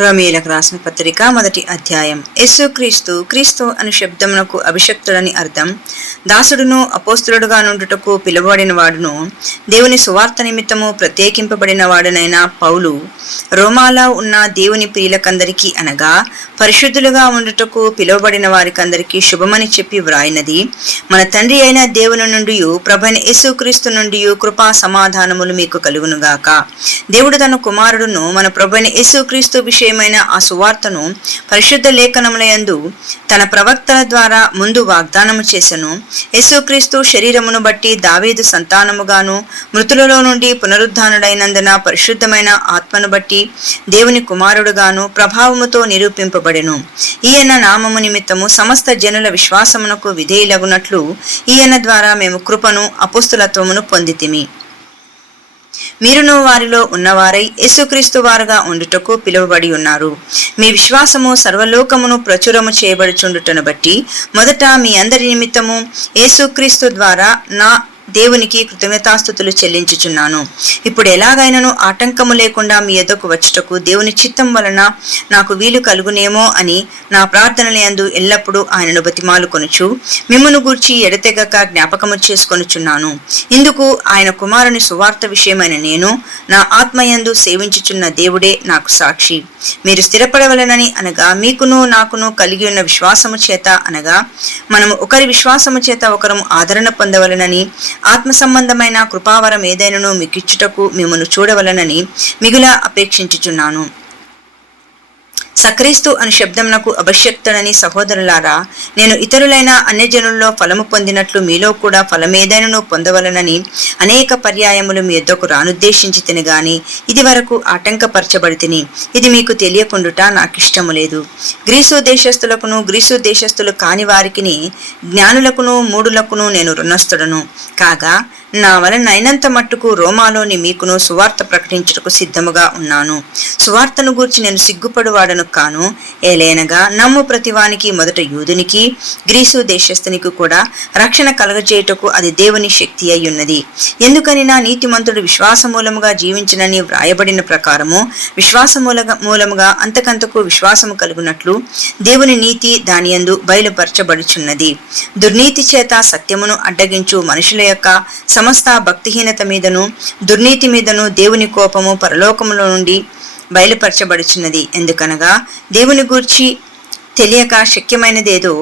రోమీయులకు రాసిన పత్రిక 1వ అధ్యాయం. క్రీస్తు అను శబ్దమునకు అభిషక్తుడని అర్థం. దాసుడును అపోస్తులుడుగా నుండుటకు పిలువబడిన వాడును దేవుని సువార్త నిమిత్తము ప్రత్యేకింపబడిన వాడునైన పౌలు రోమాలో ఉన్న దేవుని ప్రియులకందరికీ అనగా పరిశుద్ధులుగా ఉండుటకు పిలువబడిన వారికందరికీ శుభమని చెప్పి వ్రాయినది. మన తండ్రి అయిన దేవుని నుండి ప్రభువైన యేసుక్రీస్తు నుండి కృపా సమాధానములు మీకు కలుగునుగాక. దేవుడు తన కుమారుడును మన ప్రభువైన యేసుక్రీస్తు విషయమైన ఆ సువార్తను పరిశుద్ధ లేఖనములయందు తన ప్రవక్తల ద్వారా ముందు వాగ్దానము చేసెను. యేసుక్రీస్తు శరీరమును బట్టి దావీదు సంతానముగాను మృతులలో నుండి పునరుద్ధానుడైనందున పరిశుద్ధమైన ఆత్మను బట్టి దేవుని కుమారుడుగాను ప్రభావముతో నిరూపింపబడెను. ఈయన నామము నిమిత్తము సమస్త జనుల విశ్వాసమునకు విధేయులగునట్లు ఈయన ద్వారా మేము కృపను అపోస్తులత్వమును పొందితిమి. మీరును వారిలో ఉన్నవారై యేసుక్రీస్తు వారుగా ఉండుటకు పిలువబడి ఉన్నారు. మీ విశ్వాసము సర్వలోకమును ప్రచురము చేయబడుచుండుటను బట్టి మొదట మీ అందరి నిమిత్తము యేసుక్రీస్తు ద్వారా నా దేవునికి కృతజ్ఞతాస్తుతులు చెల్లించుచున్నాను. ఇప్పుడు ఎలాగైనాను ఆటంకము లేకుండా మీ యొద్దకు వచ్చుటకు దేవుని చిత్తం వలన నాకు వీలు కలుగునేమో అని నా ప్రార్థనలందు ఎల్లప్పుడూ ఆయనను బతిమాలుకొనుచు మిమ్మును గూర్చి ఎడతెగక జ్ఞాపకము చేసుకొనుచున్నాను. ఇందుకు ఆయన కుమారుని సువార్త విషయమైన నేను నా ఆత్మయందు సేవించుచున్న దేవుడే నాకు సాక్షి. మీరు స్థిరపడవలనని అనగా మీకును నాకును కలిగి ఉన్న విశ్వాసము చేత అనగా మనము ఒకరి విశ్వాసము చేత ఒకరము ఆదరణ పొందవలనని ఆత్మ సంబంధమైన కృపావరం ఏదైనను మీకిచ్చుటకు మిమ్మల్ని చూడవలనని మిగుల అపేక్షించుచున్నాను. సక్రీస్తు అను శబ్దమునకు అభిషక్తుడని సహోదరులారా, నేను ఇతరులైన అన్యజనుల్లో ఫలము పొందినట్లు మీలో కూడా ఫలమేదైనను పొందవలనని అనేక పర్యాయములు మీ యొద్దకు రానుద్దేశించి తిని గాని ఇది వరకు ఆటంకపరచబడి తిని. ఇది మీకు తెలియకుండుట నాకిష్టము లేదు. గ్రీసు దేశస్థులు కాని వారికిని జ్ఞానులకును మూఢులకును నేను రుణస్థుడను కాగా నా వలన అయినంత మట్టుకు రోమాలోని మీకును సువార్త ప్రకటించుటకు సిద్ధముగా ఉన్నాను. సువార్తను గూర్చి నేను సిగ్గుపడువాడను కాను. ఏలైనగా నమ్ము ప్రతివానికి మొదట యూదునికి గ్రీసు దేశస్థునికి కూడా రక్షణ కలగజేయుటకు అది దేవుని శక్తి అయి ఉన్నది. ఎందుకని నా నీతిమంతుడు విశ్వాస మూలముగా జీవించినని వ్రాయబడిన ప్రకారము విశ్వాస మూలముగా అంతకంతకు విశ్వాసము కలుగునట్లు దేవుని నీతి దానియందు బయలుపరచబడుచున్నది. దుర్నీతి చేత సత్యమును అడ్డగించు మనుషుల యొక్క సమస్త భక్తిహీనత మీదను దుర్నీతి మీదను దేవుని కోపము పరలోకములో నుండి బయలుపరచబడుచున్నది. ఎందుకనగా దేవుని గూర్చి తెలియక శక్యమైనదేదో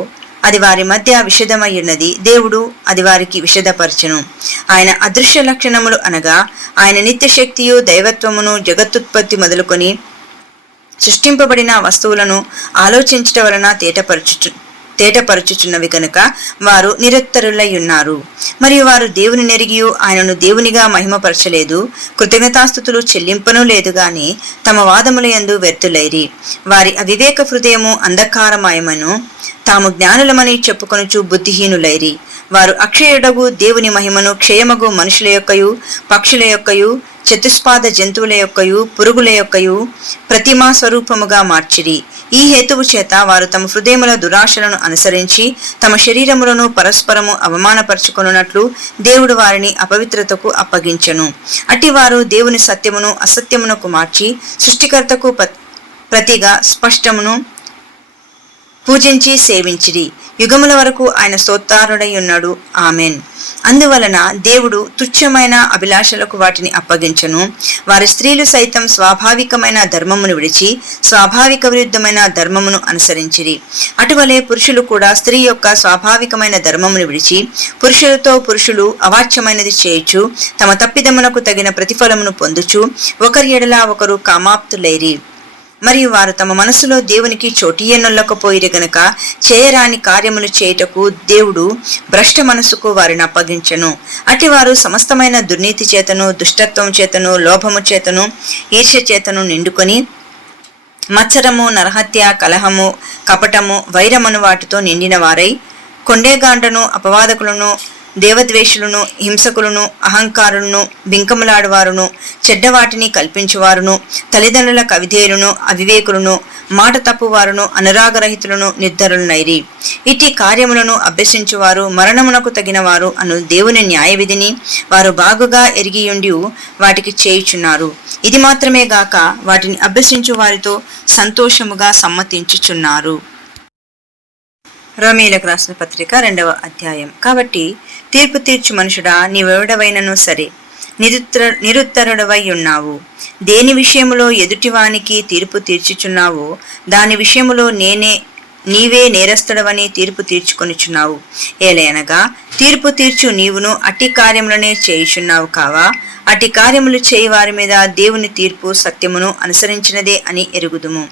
అది వారి మధ్య విషదమయ్యున్నది. దేవుడు అది వారికి విషదపరచును. ఆయన అదృశ్య లక్షణములు అనగా ఆయన నిత్యశక్తియు దైవత్వమును జగత్తుత్పత్తి మొదలుకొని సృష్టింపబడిన వస్తువులను ఆలోచించట వలన తేటపరచుచున్నవి కనుక వారు నిరుత్తరులై ఉన్నారు. మరియు వారు దేవుని నెరిగియు ఆయనను దేవునిగా మహిమపరచలేదు, కృతజ్ఞతాస్తుతులు చెల్లింపనూ లేదు గాని తమ వాదముల యందు వ్యర్థులైరి. వారి అవివేక హృదయము అంధకారమయమను తాము జ్ఞానులమని చెప్పుకొనుచు బుద్ధిహీనులైరి. వారు అక్షయుడగు దేవుని మహిమను క్షయమగు మనుషుల యొక్కయు పక్షుల యొక్కయు చతుష్పాద జంతువుల యొక్కయు పురుగుల యొక్కయు ప్రతిమా స్వరూపముగా మార్చిరి. ఈ హేతువు చేత వారు తమ హృదయముల దురాశలను అనుసరించి తమ శరీరములను పరస్పరము అవమానపరచుకొనున్నట్లు దేవుడు వారిని అపవిత్రతకు అప్పగించెను. అట్టి వారు దేవుని సత్యమును అసత్యమునకు మార్చి సృష్టికర్తకు ప్రతిగా స్పష్టమును పూజించి సేవించిరి. యుగముల వరకు ఆయన స్తోత్రుడై ఉన్నాడు. ఆమెన్. అందువలన దేవుడు తుచ్చమైన అభిలాషలకు వాటిని అప్పగించను. వారి స్త్రీలు సైతం స్వాభావికమైన ధర్మమును విడిచి స్వాభావిక విరుద్ధమైన ధర్మమును అనుసరించిరి. అటువలే పురుషులు కూడా స్త్రీ యొక్క స్వాభావికమైన ధర్మమును విడిచి పురుషులతో పురుషులు అవాచ్యమైనది చేయుచు తమ తప్పిదమునకు తగిన ప్రతిఫలమును పొందుచు ఒకరి ఎడల ఒకరు కామాప్తులైరి. మరియు వారు తమ మనసులో దేవునికి చోటీయనొల్లకపోయిరి గనుక చేయరాని కార్యములు చేయుటకు దేవుడు భ్రష్ట మనసుకు వారిని అప్పగించెను. అట్టి వారు సమస్తమైన దుర్నీతి చేతను దుష్టత్వం చేతను లోభము చేతను ఈర్ష్య చేతను నిండుకొని మత్సరము నరహత్య కలహము కపటము వైరమను వాటితో నిండిన వారై కొండేగాండ్రను అపవాదకులను దేవద్వేషులను హింసకులను అహంకారులను బింకములాడువారును చెడ్డవాటిని కల్పించువారును తల్లిదండ్రుల కవిధేయులను అవివేకులను మాట తప్పువారును అనురాగరహితులను నిర్ధరులైరి. ఇట్టి కార్యములను అభ్యసించువారు మరణమునకు తగినవారు అను దేవుని న్యాయ విధిని వారు బాగుగా ఎరిగియుండి వాటికి చేయుచున్నారు. ఇది మాత్రమే గాక వాటిని అభ్యసించు వారితో సంతోషముగా సమ్మతించుచున్నారు. రోమీయులకు రాసిన పత్రిక 2వ అధ్యాయం. కాబట్టి తీర్పు తీర్చు మనుషుడా, నీవెవడవైనను సరే నిరుత్తరుడవై ఉన్నావు. దేని విషయములో ఎదుటివానికి తీర్పు తీర్చుచున్నావో దాని విషయములో నీవే నేరస్తుడవని తీర్పు తీర్చుకొనిచున్నావు. ఏలయనగా తీర్పు తీర్చు నీవును అట్టి కార్యములనే చేయుచున్నావు కావా? అట్టి కార్యములు చేయి వారి మీద దేవుని తీర్పు సత్యమును అనుసరించినదే అని ఎరుగుదుము.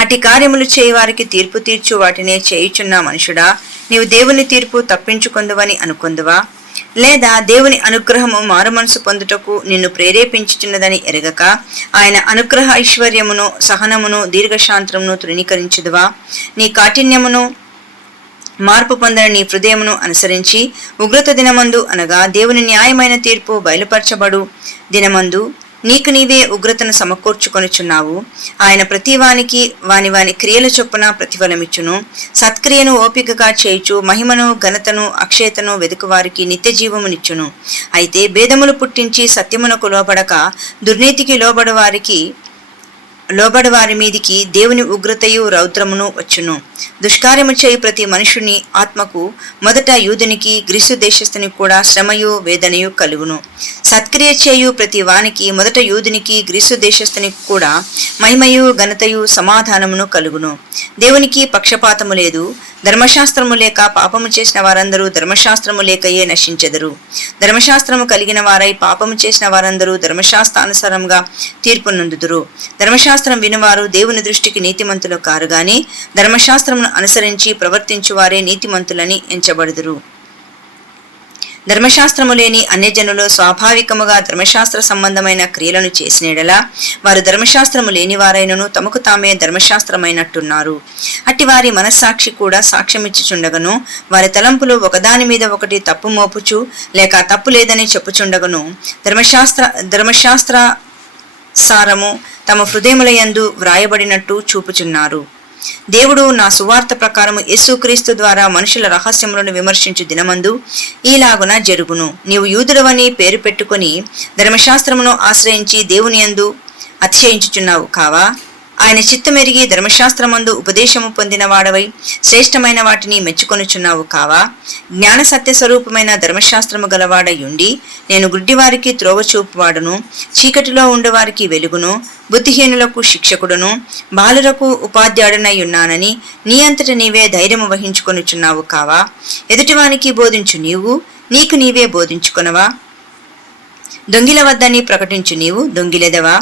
అట్టి కార్యములు చేయి వారికి తీర్పు తీర్చు వాటినే చేయుచున్న మనుషుడా, నీవు దేవుని తీర్పు తప్పించుకొందువని అనుకొందువా? లేదా దేవుని అనుగ్రహము మారుమనసు పొందుటకు నిన్ను ప్రేరేపించుచున్నదని ఎరగక ఆయన అనుగ్రహ ఐశ్వర్యమును సహనమును దీర్ఘశాంతమును తృణీకరించుదువా? నీ కాఠిన్యమును మార్పు పొందని నీ హృదయమును అనుసరించి ఉగ్రత దినమందు అనగా దేవుని న్యాయమైన తీర్పు బయలుపరచబడు దినమందు నీకు నీవే ఉగ్రతను సమకూర్చుకొనుచున్నావు. ఆయన ప్రతివానికి వాని క్రియల చొప్పున ప్రతిఫలమిచ్చును. సత్క్రియను ఓపికగా చేయుచు మహిమను ఘనతను అక్షయతను వెదుకువారికి నిత్య జీవమునిచ్చును. అయితే భేదములు పుట్టించి సత్యమునకు లోబడక దుర్నీతికి లోబడి వారి మీదికి దేవుని ఉగ్రతయు రౌద్రమును వచ్చును. దుష్కార్యము చేయు ప్రతి మనుషుని ఆత్మకు మొదట యూదునికి గ్రీసు దేశస్థునికి కూడా శ్రమయు వేదనయు కలుగును. సత్క్రియ చేయు ప్రతి వానికి మొదట యూదునికి గ్రీసు దేశస్థునికి కూడా మహిమయు ఘనతయు సమాధానమును కలుగును. దేవునికి పక్షపాతము లేదు. ధర్మశాస్త్రము లేక పాపము చేసిన వారందరూ ధర్మశాస్త్రము లేకయే నశించెదరు. ధర్మశాస్త్రము కలిగిన వారై పాపము చేసిన వారందరూ ధర్మశాస్త్రానుసారంగా తీర్పు నొందుదురు. ధర్మశాస్త్రం వినువారు దేవుని దృష్టికి నీతిమంతులు కారు గాని ధర్మశాస్త్రమును అనుసరించి ప్రవర్తించువారే నీతిమంతులని ఎంచబడుదురు. ధర్మశాస్త్రము లేని అన్యజనులు స్వాభావికముగా ధర్మశాస్త్ర సంబంధమైన క్రియలను చేసినడలా వారు ధర్మశాస్త్రము లేని వారైనను తమకు తామే ధర్మశాస్త్రమైనట్టున్నారు. అట్టి వారి మనస్సాక్షి కూడా సాక్ష్యమిచ్చుచుండగను వారి తలంపులు ఒకదాని మీద ఒకటి తప్పు మోపుచు లేక తప్పు లేదని చెప్పుచుండగను ధర్మశాస్త్ర సారము తమ హృదయములయందు వ్రాయబడినట్టు చూపుచున్నారు. దేవుడు నా సువార్త ప్రకారము యేసుక్రీస్తు ద్వారా మనుషుల రహస్యములను విమర్శించు దినమందు ఈలాగున జరుగును. నీవు యూదుడవని పేరు పెట్టుకొని ధర్మశాస్త్రమును ఆశ్రయించి దేవుని యందు అతిశయించుచున్నావు కావా? ఆయన చిత్తమెరిగి ధర్మశాస్త్రమందు ఉపదేశము పొందిన వాడవై శ్రేష్టమైన వాటిని మెచ్చుకొనుచున్నావు కావా? జ్ఞాన సత్య స్వరూపమైన ధర్మశాస్త్రము గలవాడయుండి నేను గుడ్డివారికి త్రోవ చూపువాడును, చీకటిలో ఉండేవారికి వెలుగును, బుద్ధిహీనులకు శిక్షకుడును, బాలురకు ఉపాధ్యాయుడనై ఉన్నానని నీ అంతట నీవే ధైర్యము వహించుకొనుచున్నావు కావా? ఎదుటివానికి బోధించు నీవు నీకు నీవే బోధించుకొనవా? దొంగిల వద్దని ప్రకటించు నీవు దొంగిలెదవా?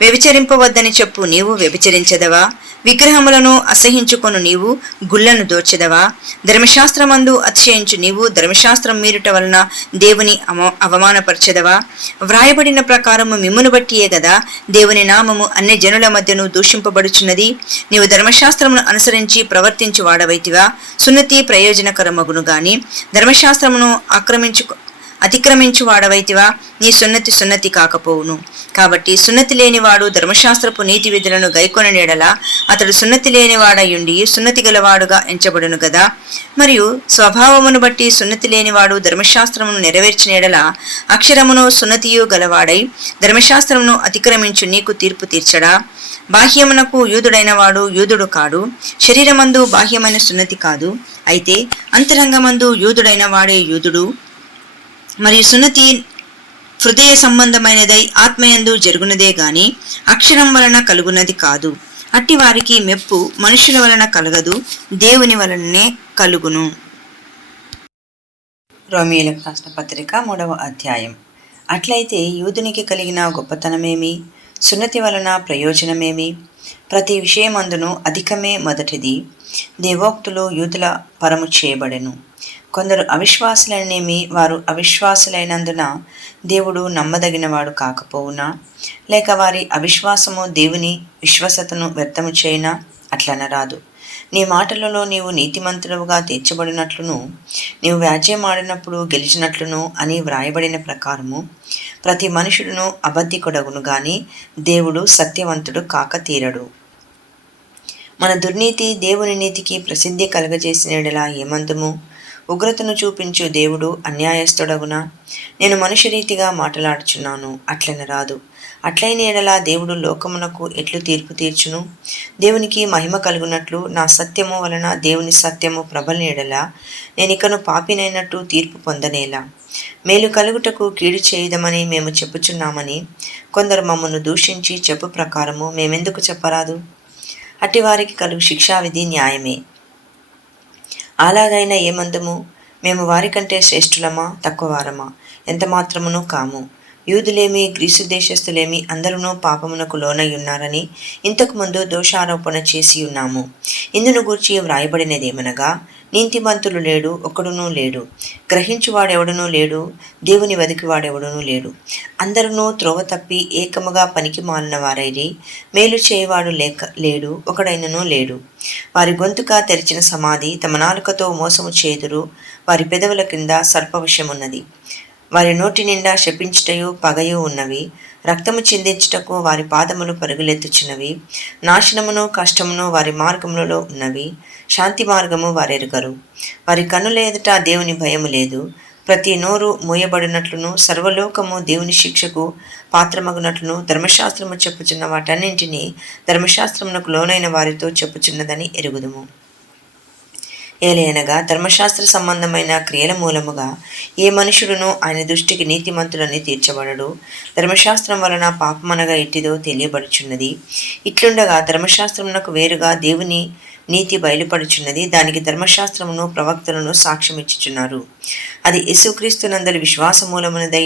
వ్యభిచరింపవద్దని చెప్పు నీవు వ్యభిచరించదవా? విగ్రహములను అసహించుకొను నీవు గుళ్లను దోచెదవా? ధర్మశాస్త్రమందు అతిశయించు నీవు ధర్మశాస్త్రం మీరుట వలన దేవుని అవమానపరచెదవా? వ్రాయబడిన ప్రకారము మిమ్మును బట్టియే గదా దేవుని నామము అన్ని జనుల మధ్యను దూషింపబడుచున్నది. నీవు ధర్మశాస్త్రమును అనుసరించి ప్రవర్తించు వాడవైతివా? సున్నతి ప్రయోజనకరమగును గాని ధర్మశాస్త్రమును అతిక్రమించు వాడవైతివా? నీ సున్నతి కాకపోవును. కాబట్టి సున్నతి లేనివాడు ధర్మశాస్త్రపు నీతి విధులను గైకొననేడలా అతడు సున్నతి లేనివాడయుండి సున్నతి గలవాడుగా ఎంచబడును గదా. మరియు స్వభావమును బట్టి సున్నతి లేనివాడు ధర్మశాస్త్రమును నెరవేర్చినేడలా అక్షరమును సున్నతియు గలవాడై ధర్మశాస్త్రమును అతిక్రమించు నీకు తీర్పు తీర్చడా? బాహ్యమునకు యూదుడైన వాడు యూదుడు కాడు, శరీరమందు బాహ్యమైన సున్నతి కాదు, అయితే అంతరంగమందు యూదుడైన వాడే యూదుడు. మరియు సున్నతి హృదయ సంబంధమైనదై ఆత్మయందు జరుగునదే గాని అక్షరం వలన కలుగునది కాదు. అట్టి వారికి మెప్పు మనుషుల వలన కలగదు, దేవుని వలననే కలుగును. రోమీయులకు రాసిన పత్రిక 3వ అధ్యాయం. అట్లయితే యూదునికి కలిగిన గొప్పతనమేమి? సున్నతి వలన ప్రయోజనమేమి? ప్రతి విషయమందును అధికమే మొదటిది. దేవోక్తులు యూదుల పరము చేయబడెను. కొందరు అవిశ్వాసులనేమి వారు అవిశ్వాసులైనందున దేవుడు నమ్మదగినవాడు కాకపోవునా? లేక వారి అవిశ్వాసము దేవుని విశ్వాసతను వ్యర్థము చేయినా? అట్లనరాదు. నీ మాటలలో నీవు నీతిమంతులుగా తీర్చబడినట్లును నీవు వ్యాజ్యమాడినప్పుడు గెలిచినట్లును అని వ్రాయబడిన ప్రకారము ప్రతి మనుషుడును అబద్ధికుడగును గాని దేవుడు సత్యవంతుడు కాక తీరడు. మన దుర్నీతి దేవుని నీతికి ప్రసిద్ధి కలుగజేసిన యెడల ఏమందుము? ఉగ్రతను చూపించు దేవుడు అన్యాయస్థుడగునా? నేను మనుషరీతిగా మాట్లాడుచున్నాను, అట్లన రాదు. అట్లైన ఎడల దేవుడు లోకమునకు ఎట్లు తీర్పు తీర్చును? దేవునికి మహిమ కలుగునట్లు నా సత్యము వలన దేవుని సత్యము ప్రబలిన ఎడల నేనికను పాపినైనట్టు తీర్పు పొందనేలా? మేలు కలుగుటకు కీడు చేయదమని మేము చెప్పుచున్నామని కొందరు మమ్మను దూషించి చెప్పు ప్రకారము మేమెందుకు చెప్పరాదు? అట్టివారికి కలుగు శిక్షావిధి న్యాయమే. అలాగైనా ఏమందుము? మేము వారికంటే శ్రేష్ఠులమా, తక్కువవారమా? ఎంత మాత్రమును కాము. యూదులేమి గ్రీసు దేశస్థులేమి అందరూ పాపమునకు లోనయ్యున్నారని ఇంతకుముందు దోషారోపణ చేసి ఉన్నాము. ఇందును గూర్చి వ్రాయబడినదేమనగా, నీతిమంతులు లేడు, ఒక్కడునూ లేడు, గ్రహించువాడెవడునూ లేడు, దేవుని వెదికివాడెవడునూ లేడు. అందరూ త్రోవ తప్పి ఏకముగా పనికి మాలిన వారైరి, మేలు చేయవాడు లేడు, ఒకడైనను లేడు. వారి గొంతుక తెరిచిన సమాధి, తమ నాలుకతో మోసము చేదురు, వారి పెదవుల కింద సర్పవిషమున్నది. వారి నోటి నిండా శపించుటయు పగయు ఉన్నవి. రక్తము చిందించుటకు వారి పాదములు పరుగులెత్తుచున్నవి. నాశనమును కష్టమును వారి మార్గములలో ఉన్నవి. శాంతి మార్గము వారెరుగరు. వారి కన్నుల ఎదుట దేవుని భయము లేదు. ప్రతి నోరు మూయబడినట్లును సర్వలోకము దేవుని శిక్షకు పాత్రమగునట్లును ధర్మశాస్త్రము చెప్పుచున్న వాటన్నింటినీ ధర్మశాస్త్రమునకు లోనైన వారితో చెప్పుచున్నదని ఎరుగుదుము. ఏలయనగా ధర్మశాస్త్ర సంబంధమైన క్రియల మూలముగా ఏ మనుషుడును ఆయన దృష్టికి నీతిమంతుడని తీర్చబడడు. ధర్మశాస్త్రం వలన పాపమనగా ఎట్టిదో తెలియబడుచున్నది. ఇట్లుండగా ధర్మశాస్త్రమునకు వేరుగా దేవుని నీతి బయలుపడుచున్నది. దానికి ధర్మశాస్త్రమును ప్రవక్తలను సాక్ష్యమిచ్చుచున్నారు. అది యేసుక్రీస్తునందలి విశ్వాసమూలమునదై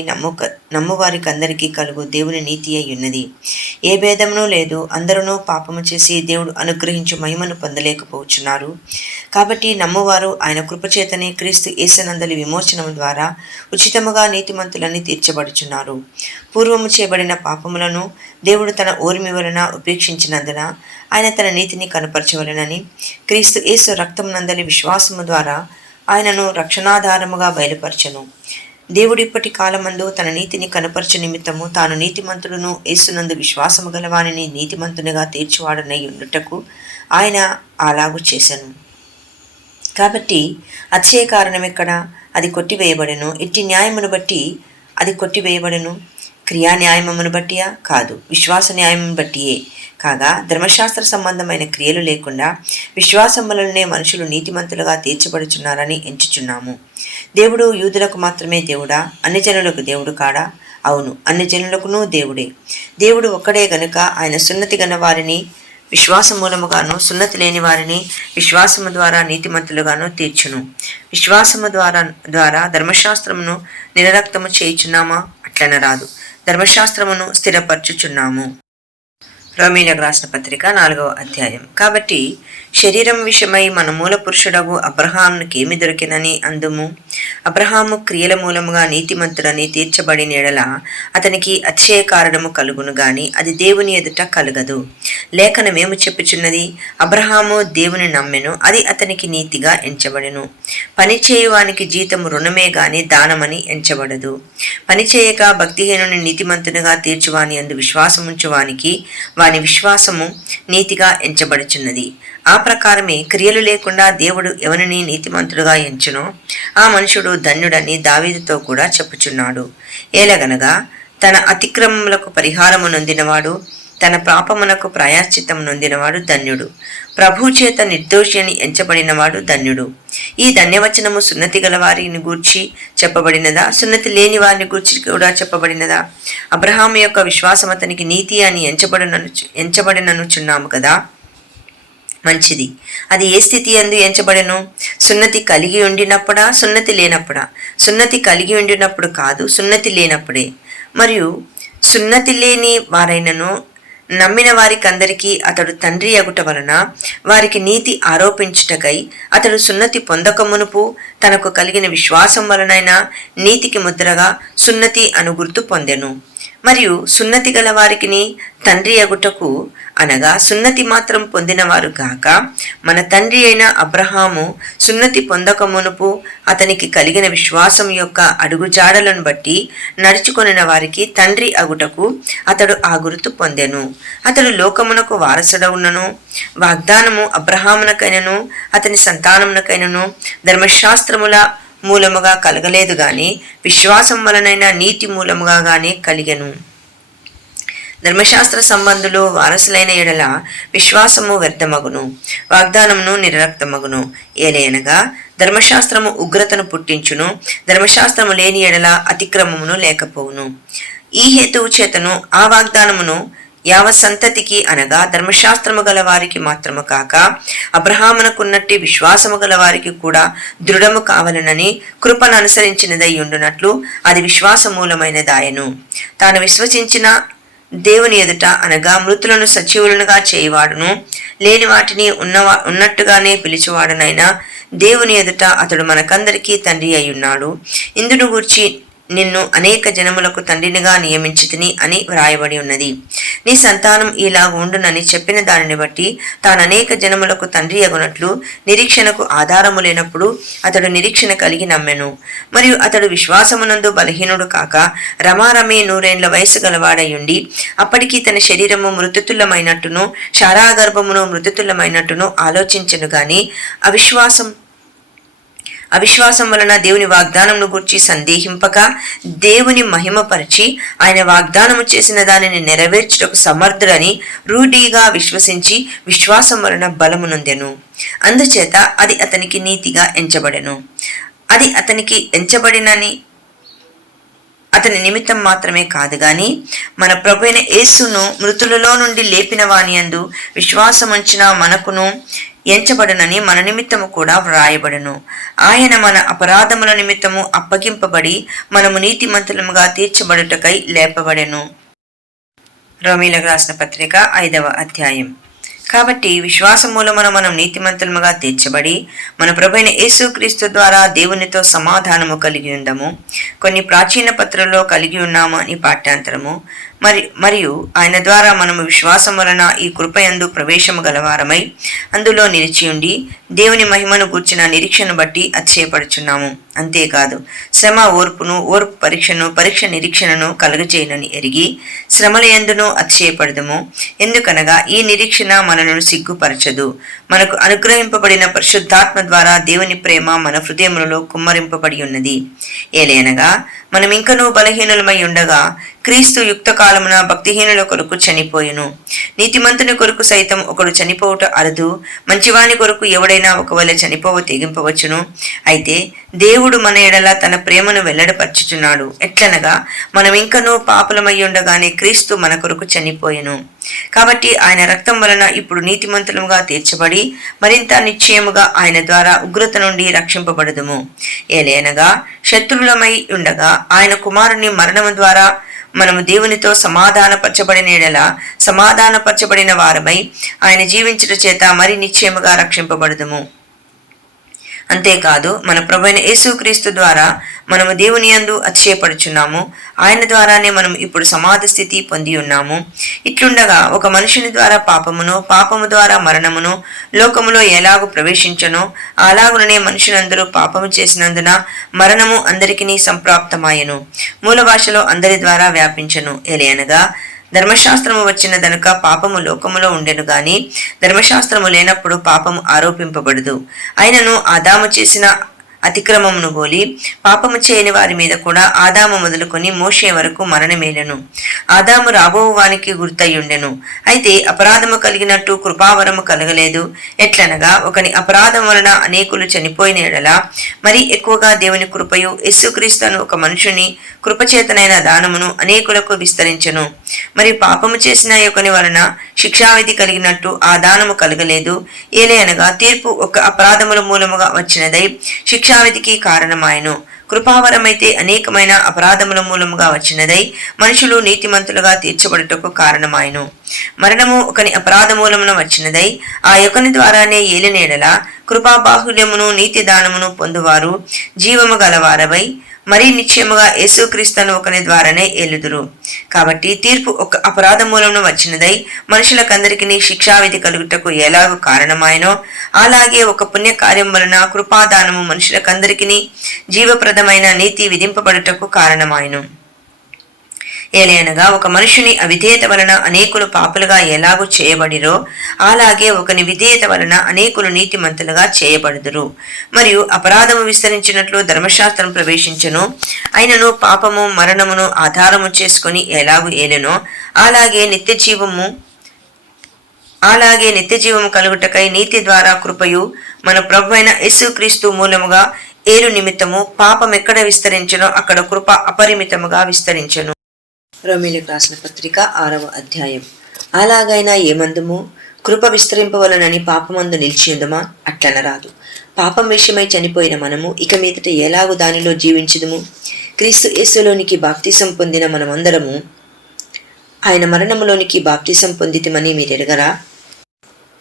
నమ్మువారికి అందరికీ కలుగు దేవుని నీతి అయి ఉన్నది. ఏ భేదమునూ లేదు. అందరూ పాపము చేసి దేవుడు అనుగ్రహించు మహిమను పొందలేకపోతున్నారు. కాబట్టి నమ్మువారు ఆయన కృపచేతనే క్రీస్తు యేసునందలి విమోచనము ద్వారా ఉచితముగా నీతిమంతులని తీర్చబడుచున్నారు. పూర్వము చేయబడిన పాపములను దేవుడు తన ఓర్మి వలన ఉపేక్షించినందున ఆయన తన నీతిని కనపరచవలెనని క్రీస్తు యేసు రక్తమునందలి విశ్వాసము ద్వారా ఆయనను రక్షణాధారముగా బయలుపరచెను. దేవుడు ఇప్పటి కాలమందు తన నీతిని కనపరచు నిమిత్తము తాను నీతిమంతుడును యేసునందు విశ్వాసము గలవానిని నీతిమంతునిగా తీర్చువాడనై ఉండుటకు ఆయన అలాగు చేశను. కాబట్టి అతిశయ కారణం ఎక్కడ? అది కొట్టివేయబడెను. ఇట్టి న్యాయమును బట్టి అది కొట్టివేయబడెను. క్రియా న్యాయమును బట్టియా? కాదు, విశ్వాస న్యాయమును బట్టియే. కాగా ధర్మశాస్త్ర సంబంధమైన క్రియలు లేకుండా విశ్వాసం వలననే మనుషులు నీతిమంతులుగా తీర్చబడుచున్నారని ఎంచుచున్నాము. దేవుడు యూదులకు మాత్రమే దేవుడా? అన్ని జనులకు దేవుడు కాడా? అవును, అన్ని జనులకునూ దేవుడే. దేవుడు ఒక్కడే గనుక ఆయన సున్నతి గల వారిని విశ్వాసమూలముగాను, సున్నతి లేని వారిని విశ్వాసము ద్వారా నీతిమంతులుగాను తీర్చును. విశ్వాసము ద్వారా ధర్మశాస్త్రమును నిరరక్తము చేయుచున్నామా? అట్లన రాదు, ధర్మశాస్త్రమును స్థిరపరచుచున్నాము. రోమీయులకు రాసిన పత్రిక 4వ అధ్యాయం. కాబట్టి శరీరం విషయమై మన మూల పురుషుడగు అబ్రహామునికి ఏమి దొరికినని అందుము? అబ్రహాము క్రియల మూలముగా నీతిమంతుడని తీర్చబడిన ఎడల అతనికి అతిశయ కారణము కలుగును గాని అది దేవుని ఎదుట కలుగదు. లేఖనమేమి చెప్పుచున్నది? అబ్రహాము దేవుని నమ్మెను, అది అతనికి నీతిగా ఎంచబడెను. పని చేయువానికి జీతము రుణమే గాని దానమని ఎంచబడదు. పని చేయక భక్తిహీనుని నీతిమంతునిగా తీర్చువాని అందు విశ్వాసముంచువానికి వాని విశ్వాసము నీతిగా ఎంచబడుచున్నది. ఆ ప్రకారమే క్రియలు లేకుండా దేవుడు ఎవరిని నీతిమంతుడుగా ఎంచునో ఆ మనుషుడు ధన్యుడని దావీదుతో కూడా చెప్పుచున్నాడు. ఏలగనగా తన అతిక్రమములకు పరిహారము నొందినవాడు, తన పాపమునకు ప్రాయశ్చిత్తం నొందినవాడు ధన్యుడు. ప్రభు చేత నిర్దోషి అని ఎంచబడినవాడు ధన్యుడు. ఈ ధన్యవచనము సున్నతి గల వారిని గూర్చి చెప్పబడినదా? సున్నతి లేని వారిని గూర్చి కూడా చెప్పబడినదా? అబ్రహాము యొక్క విశ్వాసం అతనికి నీతి అని ఎంచబడిననుచున్నాము కదా. మంచిది. అది ఏ స్థితి యందు ఎంచబడెను? సున్నతి కలిగి ఉండినప్పుడా, సున్నతి లేనప్పుడా? సున్నతి కలిగి ఉండినప్పుడు కాదు, సున్నతి లేనప్పుడే. మరియు సున్నతి లేని వారైనను నమ్మిన వారికందరికీ అతడు తండ్రి అగుట వలన వారికి నీతి ఆరోపించుటకై అతడు సున్నతి పొందకమునుపు తనకు కలిగిన విశ్వాసం వలనైనా నీతికి ముద్రగా సున్నతి అను గుర్తు పొందెను. మరియు సున్నతి గల వారికిని తండ్రి అగుటకు, అనగా సున్నతి మాత్రం పొందినవారు గాక మన తండ్రి అయిన అబ్రహాము సున్నతి పొందక మునుపు అతనికి కలిగిన విశ్వాసం యొక్క అడుగుజాడలను బట్టి నడుచుకొనిన వారికి తండ్రి అగుటకు అతడు ఆ గుర్తు పొందెను. అతడు లోకమునకు వారసుడవునను వాగ్దానము అబ్రహామునకైనను అతని సంతానమునకైనను ధర్మశాస్త్రముల మూలముగా కలగలేదు గాని విశ్వాసం వలనైన నీతి మూలముగా గాని కలిగెను. ధర్మశాస్త్ర సంబంధులు వారసులైన ఎడల విశ్వాసము వ్యర్థమగును, వాగ్దానమును నిరర్థమగును. ఏలయనగా ధర్మశాస్త్రము ఉగ్రతను పుట్టించును, ధర్మశాస్త్రము లేని ఎడల అతిక్రమమును లేకపోవును. ఈ హేతువు చేతను ఆ వాగ్దానమును యావ సంతతికి, అనగా ధర్మశాస్త్రము గల వారికి మాత్రము కాక అబ్రహామునకున్నట్టి విశ్వాసము గల వారికి కూడా దృఢము కావలనని కృపను అనుసరించినదై ఉండునట్లు అది విశ్వాసమూలమైనదాయను. తాను విశ్వసించిన దేవుని ఎదుట, అనగా మృతులను సజీవులుగా చేయవాడును, లేని వాటిని ఉన్నట్టుగానే పిలిచివాడునైనా దేవుని ఎదుట అతడు మనకందరికీ తండ్రి అయ్యున్నాడు. ఇందును గూర్చి నిన్ను అనేక జనములకు తండ్రినిగా నియమించితిని అని వ్రాయబడి ఉన్నది. నీ సంతానం ఇలా ఉండునని చెప్పిన దానిని బట్టి తాను అనేక జనములకు తండ్రి అగునట్లు నిరీక్షణకు ఆధారము లేనప్పుడు అతడు నిరీక్షణ కలిగి నమ్మెను. మరియు అతడు విశ్వాసమునందు బలహీనుడు కాక రమారమి 100 ఏళ్ల వయసు గలవాడయుండి అప్పటికి తన శరీరము మృతుతుల్యమైనట్టును శారాగర్భమును మృతుతుల్యమైనట్టును ఆలోచించను గాని అవిశ్వాసం వలన దేవుని వాగ్దానమును గూర్చి సందేహింపక దేవుని మహిమపరిచి ఆయన వాగ్దానము చేసిన దానిని నెరవేర్చుటకు సమర్థుడని రూఢిగా విశ్వసించి విశ్వాసం వలన బలము నొందెను. అందుచేత అది అతనికి నీతిగా ఎంచబడెను. అది అతనికి ఎంచబడినని అతని నిమిత్తం మాత్రమే కాదు గాని మన ప్రభువైన యేసును మృతులలో నుండి లేపిన వానియందు విశ్వాసముంచిన మనకును ఎంచబడునని మన నిమిత్తము కూడా వ్రాయబడును. ఆయన మన అపరాధముల నిమిత్తము అప్పగింపబడి మనము నీతిమంతులముగా తీర్చబడుటకై లేపబడెను. రోమీయులకు రాసిన పత్రిక 5వ అధ్యాయం. కాబట్టి విశ్వాసం మూలమున మనం నీతిమంతులముగా తీర్చబడి మన ప్రభువైన యేసుక్రీస్తు ద్వారా దేవునితో సమాధానము కలిగి ఉందము. కొన్ని ప్రాచీన పత్రుల్లో కలిగి ఉన్నాము అని పాఠ్యాంతరము. మరియు ఆయన ద్వారా మనము విశ్వాసం వలన ఈ కృపయందు ప్రవేశము గలవారమై అందులో నిలిచియుండి దేవుని మహిమను గూర్చిన నిరీక్షను బట్టి అతిశయపడుచున్నాము. అంతేకాదు శ్రమ ఓర్పును, ఓర్పు పరీక్షను, పరీక్ష నిరీక్షణను కలుగజేయనని ఎరిగి శ్రమల యందును అతిశయపడదుము. ఎందుకనగా ఈ నిరీక్షణ మనలను సిగ్గుపరచదు. మనకు అనుగ్రహింపబడిన పరిశుద్ధాత్మ ద్వారా దేవుని ప్రేమ మన హృదయములలో కుమ్మరింపబడి ఉన్నది. ఏలయనగా మనం ఇంకనూ బలహీనులమై ఉండగా క్రీస్తు యుక్త కాలమున భక్తిహీనుల కొరకు చనిపోయెను. నీతిమంతుని కొరకు సైతం ఒకడు చనిపోవుట అరదు, మంచివాని కొరకు ఎవడైనా ఒకవేళ చనిపోవ తెగింపవచ్చును. అయితే దేవుడు మన ఎడల తన ప్రేమను వెల్లడపరచుచున్నాడు. ఎట్లనగా మనం ఇంకనూ పాపులమై ఉండగానే క్రీస్తు మన కొరకు చనిపోయెను. కాబట్టి ఆయన రక్తం వలన ఇప్పుడు నీతిమంతులుగా తీర్చబడి మరింత నిశ్చయముగా ఆయన ద్వారా ఉగ్రత నుండి రక్షింపబడదుము. ఏలయనగా శత్రులమై ఉండగా ఆయన కుమారుని మరణము ద్వారా మనము దేవునితో సమాధానపరచబడిన ఎడల సమాధానపరచబడిన వారమై ఆయన జీవించుట చేత మరి నిశ్చయముగా రక్షింపబడదుము. అంతేకాదు మన ప్రభువైన యేసుక్రీస్తు ద్వారా మనము దేవుని యందు అతిశయపడుచున్నాము. ఆయన ద్వారానే మనం ఇప్పుడు సమాధి స్థితి పొంది ఉన్నాము. ఇట్లుండగా ఒక మనుషుని ద్వారా పాపమును, పాపము ద్వారా మరణమును లోకములో ఎలాగూ ప్రవేశించనో అలాగుననే మనుషులందరూ పాపము చేసినందున మరణము అందరికీ సంప్రాప్తమాయెను. మూల భాషలో అందరి ద్వారా వ్యాపించను. ఏలయనగా ధర్మశాస్త్రము వచ్చిన దనుక పాపము లోకములో ఉండెను గాని ధర్మశాస్త్రము లేనప్పుడు పాపము ఆరోపింపబడదు. అయినను ఆదాము చేసిన అతిక్రమమును బోలి పాపము చేయని వారి మీద కూడా ఆదాము మొదలుకొని మోషే వరకు మరణమేలను. ఆదాము రాబో వానికి గుర్తయ్యుండెను. అయితే అపరాధము కలిగినట్టు కృపావరము కలగలేదు. ఎట్లనగా ఒకని అపరాధం వలన అనేకులు చనిపోయిన ఎడల మరి ఎక్కువగా దేవుని కృపయు యేసుక్రీస్తును ఒక మనుషుని కృపచేతనైన దానమును అనేకులకు విస్తరించెను. మరి పాపము చేసిన ఒకని వలన శిక్షావిధి కలిగినట్టు ఆ దానము కలగలేదు. ఏలయనగా తీర్పు ఒక అపరాధముల మూలముగా వచ్చినదై శిక్షావిధికి కారణమాయను. కృపావరమైతే అనేకమైన అపరాధముల మూలముగా వచ్చినదై మనుషులు నీతిమంతులుగా తీర్చబడుటకు కారణమాయను. మరణము ఒకని అపరాధ మూలమున వచ్చినదై ఆ యొకని ద్వారానే ఏలినేడల కృపాబాహుల్యమును నీతి దానమును పొందువారు జీవము గలవారవై మరీ నిశ్చయముగా యేసుక్రీస్తును ఒకని ద్వారానే ఏలుదురు. కాబట్టి తీర్పు ఒక అపరాధ మూలమును వచ్చినదై మనుషులకందరికీ శిక్షావిధి కలుగుటకు ఎలాగూ కారణమాయనో, అలాగే ఒక పుణ్యకార్యం వలన కృపాదానము మనుషులకందరికీ జీవప్రదమైన నీతి విధింపబడుటకు కారణమాయను. ఏలయనగా ఒక మనుషుని అవిధేయత వలన అనేకులు పాపులుగా ఎలాగూ చేయబడిరో, అలాగే ఒకని విధేయత వలన అనేకులు నీతిమంతులుగా చేయబడుదురు. మరియు అపరాధము విస్తరించినట్లు ధర్మశాస్త్రం ప్రవేశించను, అయినను పాపము మరణమును ఆధారము చేసుకుని ఎలాగూ ఏలెనో, అలాగే నిత్యజీవము కలుగుటకై నీతి ద్వారా కృపయు మన ప్రభువైన యేసుక్రీస్తు మూలముగా ఏలు నిమిత్తము పాపం ఎక్కడ విస్తరించనో అక్కడ కృప అపరిమితముగా విస్తరించను. రోమీయులకు రాసిన పత్రిక 6వ అధ్యాయం. అలాగైనా ఏమందుము, కృప విస్తరింపవలనని పాపమందు నిలిచియుందుమా? అట్లనరాదు. పాపం విషయమై చనిపోయిన మనము ఇక మీదట ఎలాగూ దానిలో జీవించుదుము? క్రీస్తు యేసులోనికి బాప్తిసం పొందిన మనమందరము ఆయన మరణములోనికి బాప్తిసం పొందితిమని మీరెరగరా?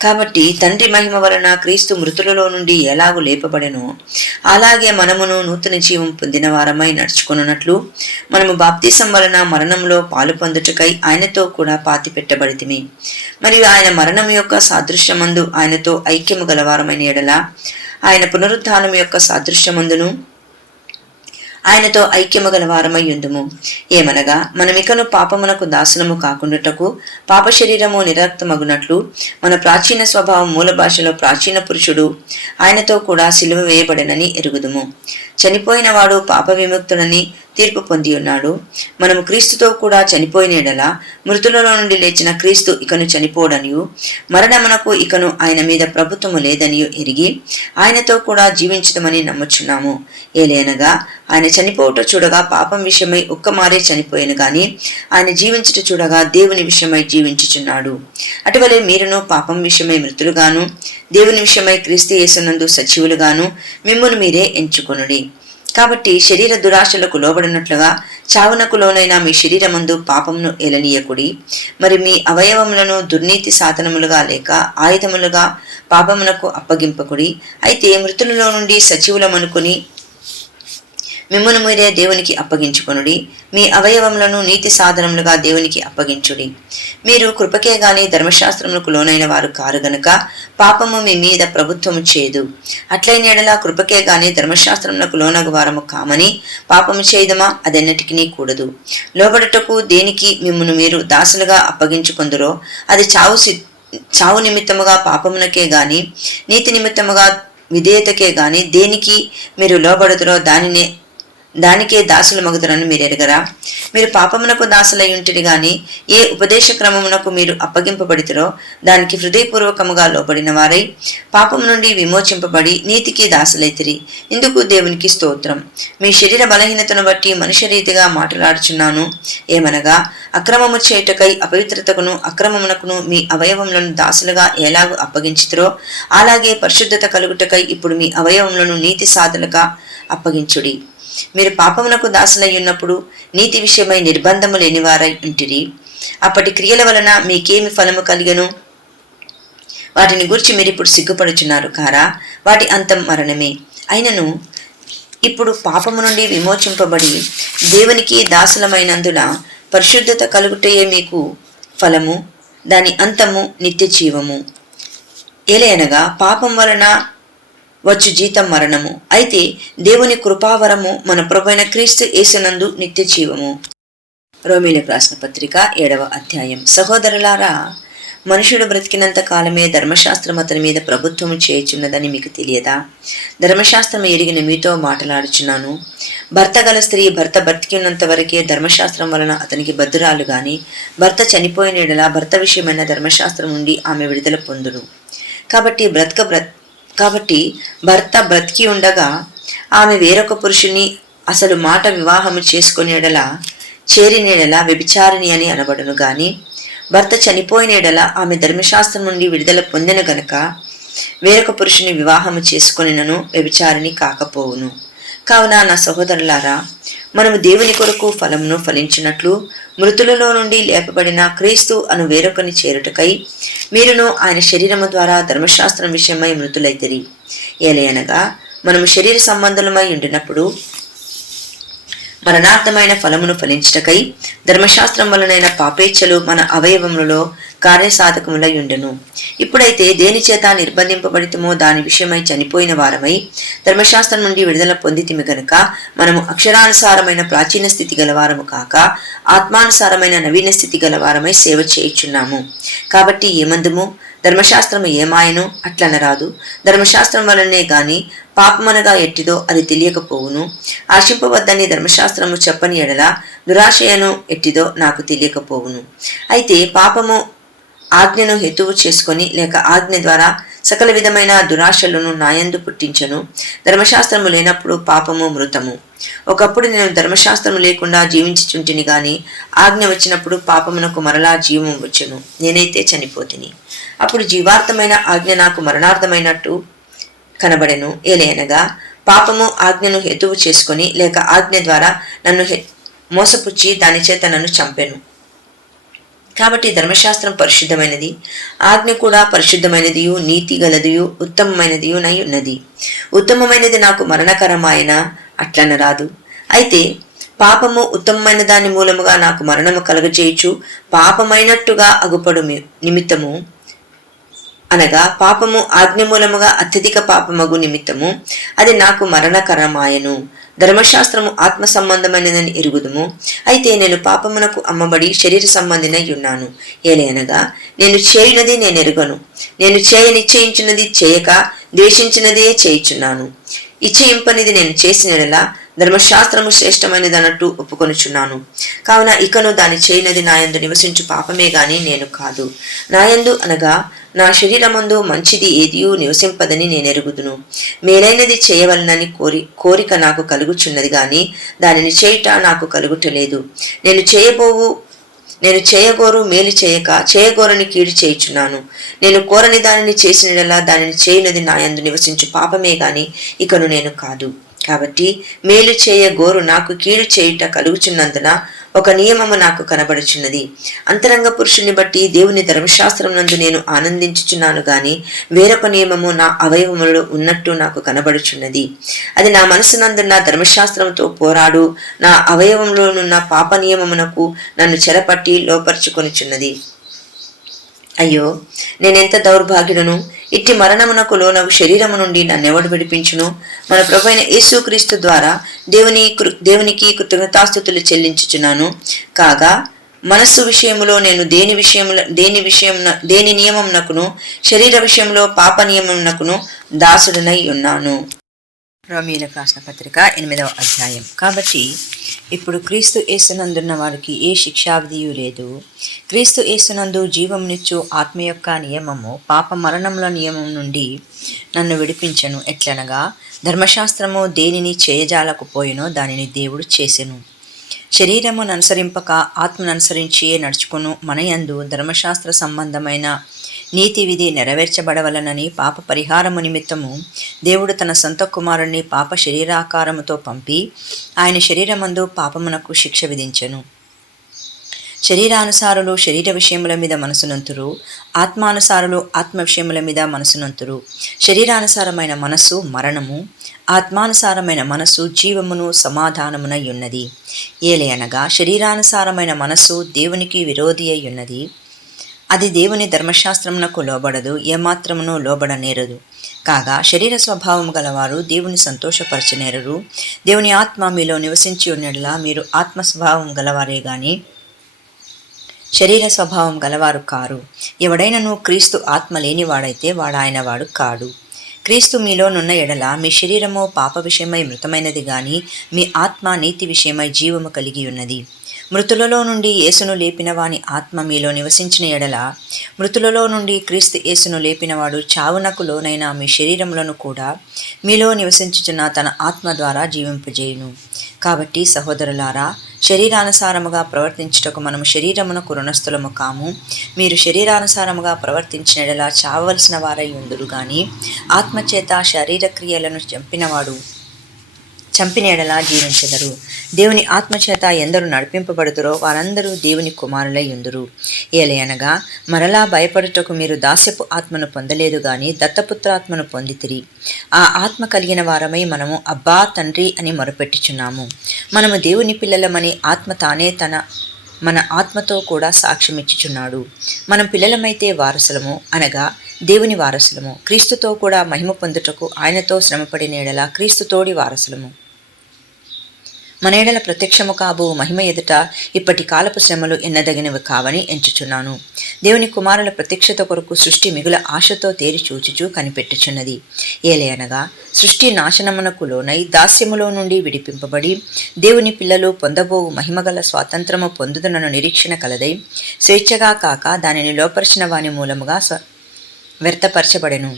కాబట్టి తండ్రి మహిమ వలన క్రీస్తు మృతులలో నుండి ఎలాగూ లేపబడెనో, అలాగే మనమును నూతన జీవం పొందిన వారమై నడుచుకొనున్నట్లు మనము బాప్తిసం వలన మరణంలో పాలు పొందుటకై ఆయనతో కూడా పాతి పెట్టబడితిమి. మరియు ఆయన మరణం యొక్క సాదృశ్యమందు ఆయనతో ఐక్యము గలవారమైన ఎడల ఆయన పునరుత్థానం యొక్క సాదృశ్యమందును ఆయనతో ఐక్యము గలవారమై యుందుము. ఏమనగా మనమికను పాపమునకు దాసులము కాకుండాటకు పాప శరీరము నిరక్తమగునట్లు మన ప్రాచీన స్వభావం మూల భాషలో ప్రాచీన పురుషుడు ఆయనతో కూడా సిలువ వేయబడనని ఎరుగుదుము. చనిపోయిన వాడు పాప విముక్తుడని తీర్పు పొంది ఉన్నాడు. మనము క్రీస్తుతో కూడా చనిపోయిన ఎడల మృతులలో నుండి లేచిన క్రీస్తు ఇకను చనిపోడనియు, మరణమునకు ఇకను ఆయన మీద ప్రభుత్వము లేదనియు ఎరిగి ఆయనతో కూడా జీవించదమని నమ్ముచున్నాము. ఏలేనగా ఆయన చనిపోవుట చూడగా పాపం విషయమై ఒక్కమారే చనిపోయాను గాని ఆయన జీవించుట చూడగా దేవుని విషయమై జీవించుచున్నాడు. అటువలే మీరును పాపం విషయమై మృతులుగాను దేవుని విషయమై క్రీస్తు యేసునందు సజీవులుగాను మిమ్మును మీరే ఎంచుకొనుడి. కాబట్టి శరీర దురాశలకు లోబడినట్లుగా చావునకు లోనైన మీ శరీరమందు పాపమును ఏలనీయకుడి. మరి మీ అవయవములను దుర్నీతి సాధనములుగా లేక ఆయుధములుగా పాపమునకు అప్పగింపకుడి. అయితే మృతులలో నుండి సజీవులమనుకుని మిమ్మును మీరే దేవునికి అప్పగించుకొనుడి. మీ అవయవములను నీతి సాధనములుగా దేవునికి అప్పగించుడి. మీరు కృపకే గాని ధర్మశాస్త్రములకు లోనైన వారు కారు గనుక పాపము మీ మీద ప్రభుత్వము చేయదు. అట్లైన ఎడల కృపకే గాని ధర్మశాస్త్రములకు లోనగు వారము కామని పాపము చేయదమా? అదెన్నటికి కూడదు. లోబడుటకు దేనికి మిమ్మును మీరు దాసులుగా అప్పగించుకొందురో అది చావు నిమిత్తముగా పాపమునకే గాని నీతి నిమిత్తముగా విధేయతకే గాని దేనికి మీరు లోబడుదురో దానికే దాసులు మగుదరని మీరు ఎరగరా? మీరు పాపమునకు దాసులై ఉంటిరి గాని ఏ ఉపదేశ క్రమమునకు మీరు అప్పగింపబడితిరో దానికి హృదయపూర్వకముగా లోబడిన వారై పాపము నుండి విమోచింపబడి నీతికి దాసులైతిరి. ఇందుకు దేవునికి స్తోత్రం. మీ శరీర బలహీనతను బట్టి మనుష్య రీతిగా మాట్లాడుచున్నాను. ఏమనగా అక్రమము చేయుటకై అపవిత్రతకును అక్రమమునకును మీ అవయవములను దాసులుగా ఎలాగూ అప్పగించుతిరో అలాగే పరిశుద్ధత కలుగుటకై ఇప్పుడు మీ అవయవములను నీతి సాధనగా అప్పగించుడి. మీరు పాపమునకు దాసులై ఉన్నప్పుడు నీతి విషయమై నిర్బంధము లేనివారై ఉంటిరి. అప్పటి క్రియల వలన మీకేమి ఫలము కలిగను? వాటిని గురించి మీరు ఇప్పుడు సిగ్గుపడుచున్నారు కారా? వాటి అంతం మరణమే. అయినను ఇప్పుడు పాపము నుండి విమోచింపబడి దేవునికి దాసులమైనందున పరిశుద్ధత కలుగుటయే మీకు ఫలము, దాని అంతము నిత్య జీవము. ఏలయనగా పాపం వలన వచ్చు జీతం మరణము, అయితే దేవుని కృపావరము మన ప్రభువైన క్రీస్తు యేసునందు నిత్య జీవము. రోమీయులకు రాసిన పత్రిక 7వ అధ్యాయం. సహోదరులారా, మనుషుడు బ్రతికినంత కాలమే ధర్మశాస్త్రం అతని మీద ప్రభుత్వము చేయుచున్నదని మీకు తెలియదా? ధర్మశాస్త్రం ఎరిగిన మీతో మాట్లాడుచున్నాను. భర్త గల స్త్రీ భర్త బ్రతికి ఉన్నంత వరకే ధర్మశాస్త్రం వలన అతనికి బద్దురాలు గాని భర్త చనిపోయిన ఎడల భర్త విషయమైన ధర్మశాస్త్రం నుండి ఆమె విడుదల పొందును. కాబట్టి భర్త బ్రతికి ఉండగా ఆమె వేరొక పురుషుని అసలు మాట వివాహము చేసుకుని ఎడల చేరినేడల వ్యభిచారిణి అని అనబడును గాని భర్త చనిపోయిన ఎడల ఆమె ధర్మశాస్త్రం నుండి విడుదల పొందిన గనక వేరొక పురుషుని వివాహము చేసుకొనినను వ్యభిచారిణి కాకపోవును. కావున నా సహోదరులారా, మనము దేవుని కొరకు ఫలమును ఫలించినట్లు మృతులలో నుండి లేపబడిన క్రీస్తు అను వేరొకని చేరుటకై మీరును ఆయన శరీరము ద్వారా ధర్మశాస్త్రం విషయమై మృతులైతిరి. ఏలయనగా మనము శరీర సంబంధులమై ఉండినప్పుడు మరణార్థమైన ఫలమును ఫలించుటకై ధర్మశాస్త్రం వలనైన పాపేచ్ఛలు మన అవయవములలో కార్యసాధకములై ఉండెను. ఇప్పుడైతే దేని చేత నిర్బంధింపబడితమో దాని విషయమై చనిపోయిన వారమై ధర్మశాస్త్రం నుండి విడుదల పొందితిమి గనుక మనము అక్షరానుసారమైన ప్రాచీన స్థితి గలవారము కాక ఆత్మానుసారమైన నవీన స్థితి గలవారమై సేవ చేయుచున్నాము. కాబట్టి ఏమందుము? ధర్మశాస్త్రము ఏమాయను అట్లనరాదు. ధర్మశాస్త్రం వలనే గాని పాపమనగా ఎట్టిదో అది తెలియకపోవును. ఆశింపవద్దని ధర్మశాస్త్రము చెప్పని ఎడల దురాశయను ఎట్టిదో నాకు తెలియకపోవును. అయితే పాపము ఆజ్ఞను హేతువు చేసుకొని లేక ఆజ్ఞ ద్వారా సకల విధమైన దురాశలను నాయందు పుట్టించను. ధర్మశాస్త్రము లేనప్పుడు పాపము మృతము. ఒకప్పుడు నేను ధర్మశాస్త్రము లేకుండా జీవించుచుంటిని గాని ఆజ్ఞ వచ్చినప్పుడు పాపమునకు మరలా జీవము వచ్చును. నేనైతే చనిపోతిని. అప్పుడు జీవార్థమైన ఆజ్ఞ నాకు మరణార్థమైనట్టు కనబడెను. ఏలయనగా పాపము ఆజ్ఞను హేతువు చేసుకొని లేక ఆజ్ఞ ద్వారా నన్ను మోసపుచ్చి దాని చేత నన్ను చంపెను. కాబట్టి ధర్మశాస్త్రం పరిశుద్ధమైనది, ఆజ్ఞ కూడా పరిశుద్ధమైనదియు నీతి గలదియు ఉత్తమమైనదియు నై ఉన్నది. ఉత్తమమైనది నాకు మరణకరమాయన అట్లనరాదు. అయితే పాపము ఉత్తమమైన దాని మూలముగా నాకు మరణము కలుగజేయుచు పాపమైనట్టుగా అగుపడు నిమిత్తము అనగా పాపము ఆజ్ఞ మూలముగా అత్యధిక పాపమగు నిమిత్తము అది నాకు మరణకరమాయను. ధర్మశాస్త్రము ఆత్మ సంబంధమైనదని ఎరుగుదుము. అయితే నేను పాపమునకు అమ్మబడి శరీర సంబంధినై ఉన్నాను. ఏలయనగా నేను చేయునది నేను ఎరుగను, నేను నిశ్చయించున్నది చేయక ద్వేషించినదే చేయుచున్నాను. ఇచ్చయింపనిది నేను చేసినలా ధర్మశాస్త్రము శ్రేష్టమైనదన్నట్టు ఒప్పుకొనుచున్నాను. కావున ఇకను దాని చేయనది నాయందు నివసించు పాపమే గాని నేను కాదు. నాయందు అనగా నా శరీరమందు మంచిది ఏదియూ నివసింపదని నేనెరుగుదును. మేలైనది చేయవలనని కోరిక నాకు కలుగుచున్నది గాని దానిని చేయుట నాకు కలుగుటలేదు. నేను చేయగోరు మేలు చేయక చేయగోరని కీడు చేయుచున్నాను. నేను కోరని దానిని చేసినలా దానిని చేయునది నాయందు నివసించు పాపమే గాని ఇకను నేను కాదు. కాబట్టి మేలు చేయగోరు నాకు కీడు చేయుట కలుగుచున్నందున ఒక నియమము నాకు కనబడుచున్నది. అంతరంగ పురుషుని బట్టి దేవుని ధర్మశాస్త్రం నందు నేను ఆనందించుచున్నాను గాని వేరొక నియమము నా అవయవములలో ఉన్నట్టు నాకు కనబడుచున్నది. అది నా మనసునందున్న ధర్మశాస్త్రంతో పోరాడు నా అవయవంలోనున్న పాప నియమమునకు నన్ను చెరపట్టి లోపరుచుకొనుచున్నది. అయ్యో, నేనెంత దౌర్భాగ్యుడను! ఇట్టి మరణమునకు లోనగు శరీరము నుండి నన్నెవడు విడిపించును? మన ప్రభువైన యేసుక్రీస్తు ద్వారా దేవునికి కృతజ్ఞతాస్తుతులు చెల్లించుచున్నాను. కాగా మనస్సు విషయములో నేను దేని నియమమునకును శరీర విషయంలో పాప నియమమునకును దాసుడనై ఉన్నాను. రోమీయులకు రాసిన పత్రిక 8వ అధ్యాయం. కాబట్టి ఇప్పుడు క్రీస్తు యేసునందున్న వారికి ఏ శిక్షావిధియు లేదు. క్రీస్తు యేసునందు జీవమునిచ్చు ఆత్మ యొక్క నియమము పాప మరణముల నియమం నుండి నన్ను విడిపించను. ఎట్లనగా ధర్మశాస్త్రము దేనిని చేయజాలకపోయినో దానిని దేవుడు చేసెను. శరీరమును అనుసరింపక ఆత్మను అనుసరించియే నడుచుకును మనయందు ధర్మశాస్త్ర సంబంధమైన నీతి విధి నెరవేర్చబడవలనని పాప పరిహారము నిమిత్తము దేవుడు తన సొంత కుమారుణ్ణి పాప శరీరాకారముతో పంపి ఆయన శరీరమందు పాపమునకు శిక్ష విధించెను. శరీరానుసారులు శరీర విషయముల మీద మనసునంతురు, ఆత్మానుసారులు ఆత్మ విషయముల మీద మనసునంతురు. శరీరానుసారమైన మనస్సు మరణము, ఆత్మానుసారమైన మనస్సు జీవమును సమాధానమునై ఉన్నది. ఏలయనగా శరీరానుసారమైన మనస్సు దేవునికి విరోధి అయి ఉన్నది. అది దేవుని ధర్మశాస్త్రమునకు లోబడదు, ఏమాత్రమును లోబడనేరదు. కాగా శరీర స్వభావం గలవారు దేవుని సంతోషపరచనేరరు. దేవుని ఆత్మ మీలో నివసించి ఉన్నట్లా మీరు ఆత్మ స్వభావం గలవారే గాని శరీర స్వభావం గలవారు కారు. ఎవడైనను క్రీస్తు ఆత్మ లేనివాడైతే వాడాయన వాడు కాడు. క్రీస్తు మీలోనున్న ఎడల మీ శరీరము పాప విషయమై మృతమైనది గాని మీ ఆత్మ నీతి విషయమై జీవము కలిగి ఉన్నది. మృతులలో నుండి యేసును లేపిన వాని ఆత్మ మీలో నివసించిన ఎడల మృతులలో నుండి క్రీస్తు యేసును లేపినవాడు చావునకు లోనైన మీ శరీరములను కూడా మీలో నివసించుచున్న తన ఆత్మ ద్వారా జీవింపజేయును. కాబట్టి సహోదరులారా, శరీరానుసారముగా ప్రవర్తించుటకు మనము శరీరమునకు రుణస్థులము కాము. మీరు శరీరానుసారముగా ప్రవర్తించిన ఎడల చావవలసిన వారై ఉందురు గాని ఆత్మచేత శరీర క్రియలను చంపినవాడు చంపిన ఎడలా జీవించెదరు. దేవుని ఆత్మచేత ఎందరు నడిపింపబడుదురో వారందరూ దేవుని కుమారులై యుందురు. ఏలయనగా మరలా భయపడుటకు మీరు దాస్యపు ఆత్మను పొందలేదు గాని దత్తపుత్రాత్మను పొందితిరి. ఆ ఆత్మ కలిగిన వారమై మనము అబ్బా తండ్రి అని మొరపెట్టుచున్నాము. మనము దేవుని పిల్లలమని ఆత్మ తానే మన ఆత్మతో కూడా సాక్ష్యమిచ్చుచున్నాడు. మనం పిల్లలమైతే వారసులము, అనగా దేవుని వారసులము, క్రీస్తుతో కూడా మహిమ పొందుటకు ఆయనతో శ్రమపడిన ఎడల క్రీస్తుతోడి వారసులము. మన ఎడల ప్రత్యక్షము కాబో మహిమ ఎదుట ఇప్పటి కాలపు శ్రమలు ఎన్నదగినవి కావని ఎంచుచున్నాను. దేవుని కుమారుల ప్రత్యక్షత కొరకు సృష్టి మిగుల ఆశతో తేరి చూచుచూ కనిపెట్టుచున్నది. ఏలయనగా సృష్టి నాశనమునకు లోనై దాస్యములో నుండి విడిపింపబడి దేవుని పిల్లలు పొందబోవు మహిమగల స్వాతంత్రము పొందుదునను నిరీక్షణ కలదై స్వేచ్ఛగా కాక దానిని లోపరిచిన వాని మూలముగా వ్యర్థపరచబడెను.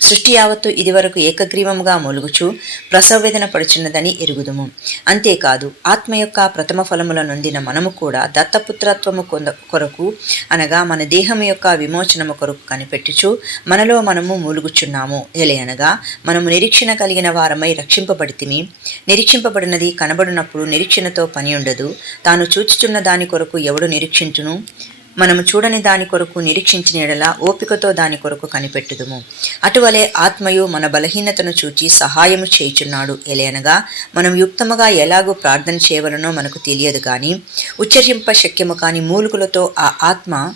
సృష్టి యావత్తు ఇదివరకు ఏకగ్రీవముగా మొలుగుచు ప్రసవవేదన పడుచున్నదని ఎరుగుదుము. అంతేకాదు ఆత్మ యొక్క ప్రథమ ఫలముల నొందిన మనము కూడా దత్తపుత్రత్వము కొరకు, అనగా మన దేహము యొక్క విమోచనము కొరకు కనిపెట్టుచు మనలో మనము మూలుగుచున్నాము. ఎలయనగా మనము నిరీక్షణ కలిగిన వారమై రక్షింపబడితిమి. నిరీక్షింపబడినది కనబడినప్పుడు నిరీక్షణతో పని ఉండదు. తాను చూచుచున్న దాని కొరకు ఎవడు నిరీక్షించును? మనము చూడని దాని కొరకు నిరీక్షించిన ఎడల ఓపికతో దాని కొరకు కనిపెట్టుదుము. అటువలే ఆత్మయు మన బలహీనతను చూచి సహాయము చేయుచున్నాడు. ఎలయనగా మనం యుక్తముగా ఎలాగూ ప్రార్థన చేయవలనో మనకు తెలియదు కానీ ఉచ్చరింప శక్యము కాని మూలుగులతో ఆ ఆత్మ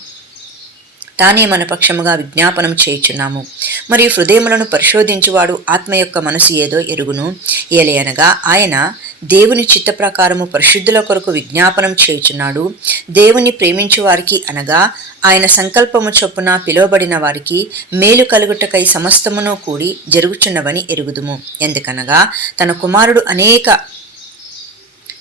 తానే మన పక్షముగా విజ్ఞాపనం చేయుచున్నాము. మరియు హృదయములను పరిశోధించువాడు ఆత్మ యొక్క మనసు ఏదో ఎరుగును. ఏలయనగా ఆయన దేవుని చిత్త ప్రకారము పరిశుద్ధుల కొరకు విజ్ఞాపనం చేయుచున్నాడు. దేవుని ప్రేమించు వారికి, అనగా ఆయన సంకల్పము చొప్పున పిలువబడిన వారికి మేలు కలుగుటకై సమస్తమును కూడి జరుగుచున్నవని ఎరుగుదుము. ఎందుకనగా తన కుమారుడు అనేక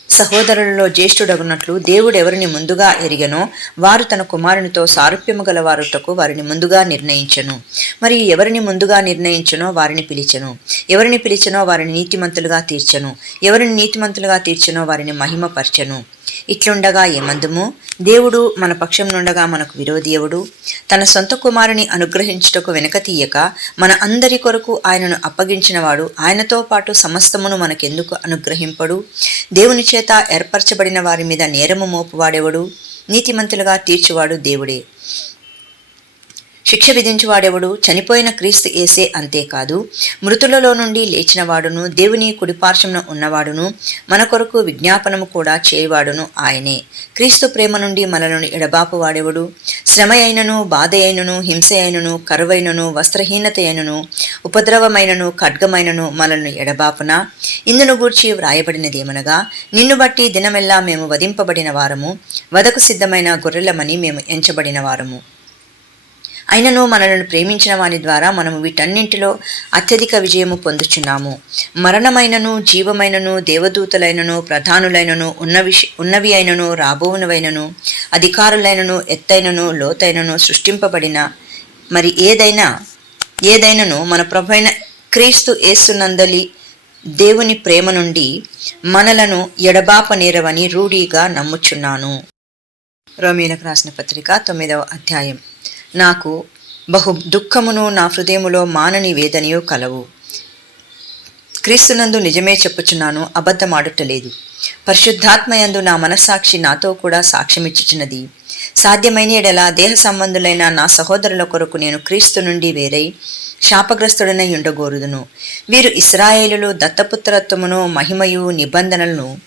సహోదరులలో జ్యేష్ఠుడగునట్లు దేవుడెవరిని ముందుగా ఎరిగెనో వారు తన కుమారునితో సారూప్యము గలవారుటకు వారిని ముందుగా నిర్ణయించెను. మరియు ఎవరిని ముందుగా నిర్ణయించెనో వారిని పిలిచెను. ఎవరిని పిలిచెనో వారిని నీతిమంతులుగా తీర్చెను. ఎవరిని నీతిమంతులుగా తీర్చెనో వారిని మహిమపరచెను. ఇట్లుండగా ఏమందుము? దేవుడు మన పక్షం నుండగా మనకు విరోధి ఎవడు? తన సొంత కుమారుని అనుగ్రహించుటకు వెనక తీయక మన అందరి కొరకు ఆయనను అప్పగించినవాడు ఆయనతో పాటు సమస్తమును మనకెందుకు అనుగ్రహింపడు? దేవుని చేత ఏర్పరచబడిన వారి మీద నేరము మోపువాడెవడు? నీతిమంతులుగా తీర్చువాడు దేవుడే. శిక్ష విధించువాడెవడు? చనిపోయిన క్రీస్తు యేసే. అంతేకాదు మృతులలో నుండి లేచినవాడును దేవుని కుడిపార్శ్వమున ఉన్నవాడును మన కొరకు విజ్ఞాపనము కూడా చేయవాడును ఆయనే. క్రీస్తు ప్రేమ నుండి మనలను ఎడబాపు వాడెవడు? శ్రమ అయినను, బాధ అయినను, హింస అయినను, కరువైనను, వస్త్రహీనత అయినను, ఉపద్రవమైనను, ఖడ్గమైనను మనలను ఎడబాపున? ఇందును గూర్చి వ్రాయబడినదేమనగా, నిన్ను బట్టి దినమెల్లా మేము వధింపబడిన వారము, వధకు సిద్ధమైన గొర్రెలమని మేము ఎంచబడిన వారము. అయినను మనలను ప్రేమించిన వాని ద్వారా మనము వీటన్నింటిలో అత్యధిక విజయము పొందుచున్నాము. మరణమైనను, జీవమైనను, దేవదూతలైనను, ప్రధానులైనను, ఉన్నవి అయినను, రాబోవునవైనను, అధికారులైనను, ఎత్తైనను, లోతైనను, సృష్టింపబడిన మరి ఏదైనను మన ప్రభువైన క్రీస్తు యేసునందలి దేవుని ప్రేమ నుండి మనలను ఎడబాపనేరవని రూఢిగా నమ్ముచున్నాను. రోమీయులకు రాసిన పత్రిక 9వ అధ్యాయం. నాకు బహు దుఃఖమును నా హృదయములో మానని వేదనయు కలవు. క్రీస్తునందు నిజమే చెప్పుచున్నాను, అబద్ధమాడుటలేదు. పరిశుద్ధాత్మయందు నా మనస్సాక్షి నాతో కూడా సాక్ష్యమిచ్చుచున్నది. సాధ్యమైన ఎడల దేహ సంబంధులైన నా సహోదరుల కొరకు నేను క్రీస్తు నుండి వేరై శాపగ్రస్తుడనై ఉండగోరుదును. వీరు ఇశ్రాయేలులో దత్తపుత్రత్వమును, మహిమయు, నిబంధనలను,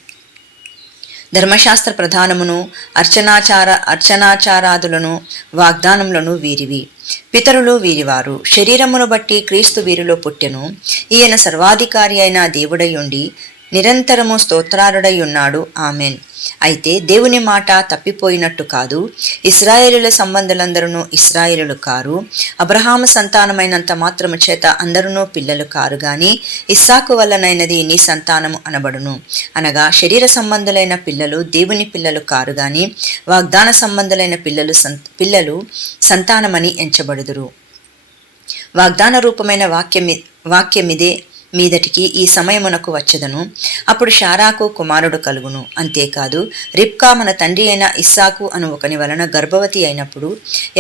ధర్మశాస్త్ర ప్రధానమును, అర్చనాచారాదులను, వాగ్దానములను వీరివి. పితరులు వీరివారు. శరీరమును బట్టి క్రీస్తు వీరిలో పుట్టెను. ఈయన సర్వాధికారి అయిన దేవుడై ఉండి నిరంతరము స్తోత్రారుడై ఉన్నాడు. ఆమెన్. అయితే దేవుని మాట తప్పిపోయినట్టు కాదు. ఇశ్రాయేలుల సంబంధులందరూ ఇశ్రాయేలులు కారు. అబ్రహాము సంతానమైనంత మాత్రము చేత అందరూ పిల్లలు కారు గాని ఇస్సాకు వల్లనైనది నీ సంతానము అనబడును. అనగా శరీర సంబంధులైన పిల్లలు దేవుని పిల్లలు కారు గాని వాగ్దాన సంబంధులైన పిల్లలు సంతానమని ఎంచబడుదురు. వాగ్దాన రూపమైన వాక్యమిదే మీదటికి ఈ సమయమునకు వచ్చెదను. అప్పుడు శారాకు కుమారుడు కలుగును. అంతేకాదు రిబ్కా మన తండ్రి అయిన ఇస్సాకు అను ఒకని వలన గర్భవతి అయినప్పుడు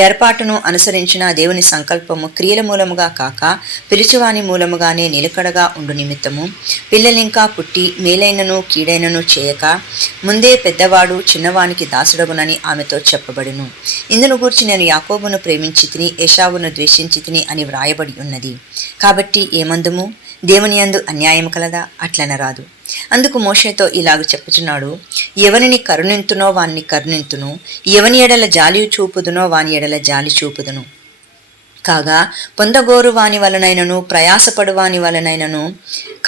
ఏర్పాటును అనుసరించిన దేవుని సంకల్పము క్రియల మూలముగా కాక పిలుచువాని మూలముగానే నిలకడగా ఉండు నిమిత్తము పిల్లలింకా పుట్టి మేలైనను కీడైనను చేయక ముందే పెద్దవాడు చిన్నవానికి దాసుడగునని ఆమెతో చెప్పబడును. ఇందును గూర్చి నేను యాకోబును ప్రేమించి తిని ఏశావును ద్వేషించి తిని అని వ్రాయబడి ఉన్నది. కాబట్టి ఏమందుము? దేవుని యందు అన్యాయము కలదా? అట్లనరాదు. అందుకు మోషేతో ఇలాగ చెప్పుచున్నాడు, ఎవరిని కరుణింతునో వాణ్ణి కరుణింతును, ఎవని ఎడల జాలి చూపుదునో వాని ఎడల జాలి చూపుదును. కాగా పొందగోరు వాని వలనైనను ప్రయాసపడు వాని వలనైనను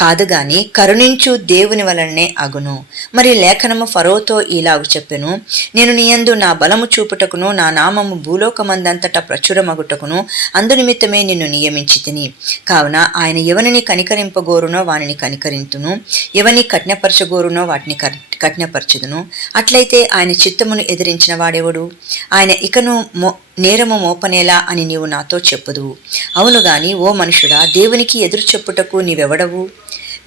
కాదు గాని కరుణించు దేవుని వలననే అగును. మరి లేఖనము ఫరోతో ఇలాగు చెప్పెను, నేను నీయందు నా బలము చూపుటకును నా నామము భూలోకమందంతటా ప్రచురమగుటకును అందు నిమిత్తమే నిన్ను నియమించి తిని. కావున ఆయన ఎవరిని కనికరింపగోరునో వానిని కనికరింతును, ఎవని కఠినపరచగోరునో వాటిని కఠినపరచుదును. అట్లయితే ఆయన చిత్తమును ఎదిరించిన వాడెవడు? ఆయన ఇకను నేరము మోపనేలా అని నీవు నాతో చెప్పుదువు. అవును గాని ఓ మనుషుడా, దేవునికి ఎదురు చెప్పుటకు నీవెవడవు?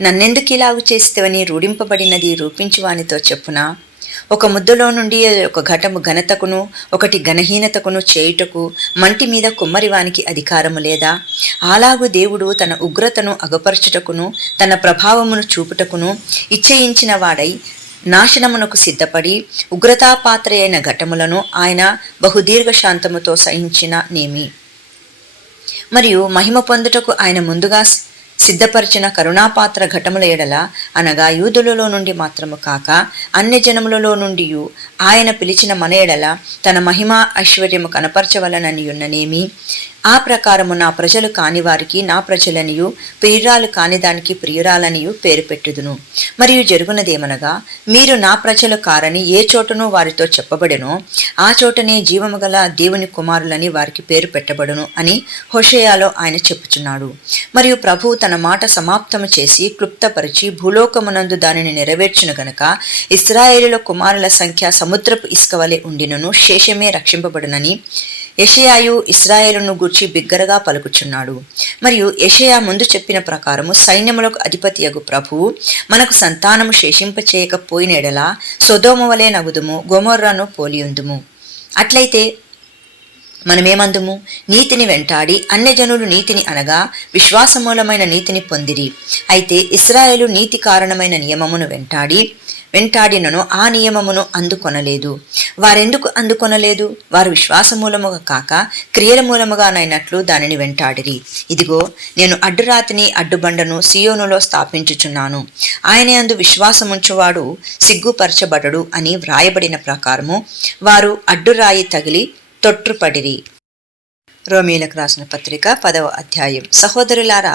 నన్నెందుకిలాగు చేస్తేవని రూఢింపబడినది రూపించువానితో చెప్పునా? ఒక ముద్దలో నుండి ఒక ఘటము ఘనతకును ఒకటి ఘనహీనతకును చేయుటకు మంటి మీద కుమ్మరివానికి అధికారము లేదా? అలాగు దేవుడు తన ఉగ్రతను అగపరచుటకును తన ప్రభావమును చూపుటకును ఇచ్చయించిన వాడై నాశనమునకు సిద్ధపడి ఉగ్రతాపాత్ర అయిన ఘటములను ఆయన బహుదీర్ఘ శాంతముతో సహించిన నేమి. మరియు మహిమ పొందుటకు ఆయన ముందుగా సిద్ధపరిచిన కరుణాపాత్ర ఘటముల ఎడల అనగా యూదులలో నుండి మాత్రము కాక అన్య జనములలో నుండి ఆయన పిలిచిన మన ఎడల తన మహిమా ఐశ్వర్యము కనపరచవలననియున్ననేమి. ఆ ప్రకారము నా ప్రజలు కాని వారికి నా ప్రజలనియు ప్రియురాలు కాని దానికి ప్రియురాలనియు పేరు పెట్టుదును. మరియు జరుగునదేమనగా, మీరు నా ప్రజలు కారని ఏ చోటనో వారితో చెప్పబడెనో ఆ చోటనే జీవము గల దేవుని కుమారులని వారికి పేరు పెట్టబడును అని హోషేయాలో ఆయన చెప్పుచున్నాడు. మరియు ప్రభువు తన మాట సమాప్తము చేసి క్లుప్తపరిచి భూలోకమునందు దానిని నెరవేర్చును గనక ఇశ్రాయేలుల కుమారుల సంఖ్య సముద్రపు ఇసుక వలె ఉండినను శేషమే రక్షింపబడునని యెషయాయు ఇశ్రాయేలును గూర్చి బిగ్గరగా పలుకుచున్నాడు. మరియు యెషయా ముందు చెప్పిన ప్రకారము సైన్యములకు అధిపతియగు ప్రభువు మనకు సంతానము శేషింపచేయకపోయిన ఎడల సొదొమ వలె నగుదుము, గొమొర్రాను పోలియుందుము. అట్లయితే మనమేమందుము? నీతిని వెంటాడి అన్యజనులు నీతిని అనగా విశ్వాసమూలమైన నీతిని పొందిరి. అయితే ఇశ్రాయేలు నీతి కారణమైన నియమమును వెంటాడినను ఆ నియమమును అందుకొనలేదు. వారెందుకు అందుకొనలేదు? వారు విశ్వాసమూలముగా కాక క్రియల మూలముగానైనట్లు దానిని వెంటాడిరి. ఇదిగో, నేను అడ్డురాతిని అడ్డుబండను సియోనులో స్థాపించుచున్నాను, ఆయన యందు విశ్వాసముంచువాడు సిగ్గుపరచబడడు అని వ్రాయబడిన ప్రకారము వారు అడ్డురాయి తగిలి తొట్రుపడిరి. రోమీయులకు రాసిన పత్రిక 10వ అధ్యాయం. సహోదరులారా,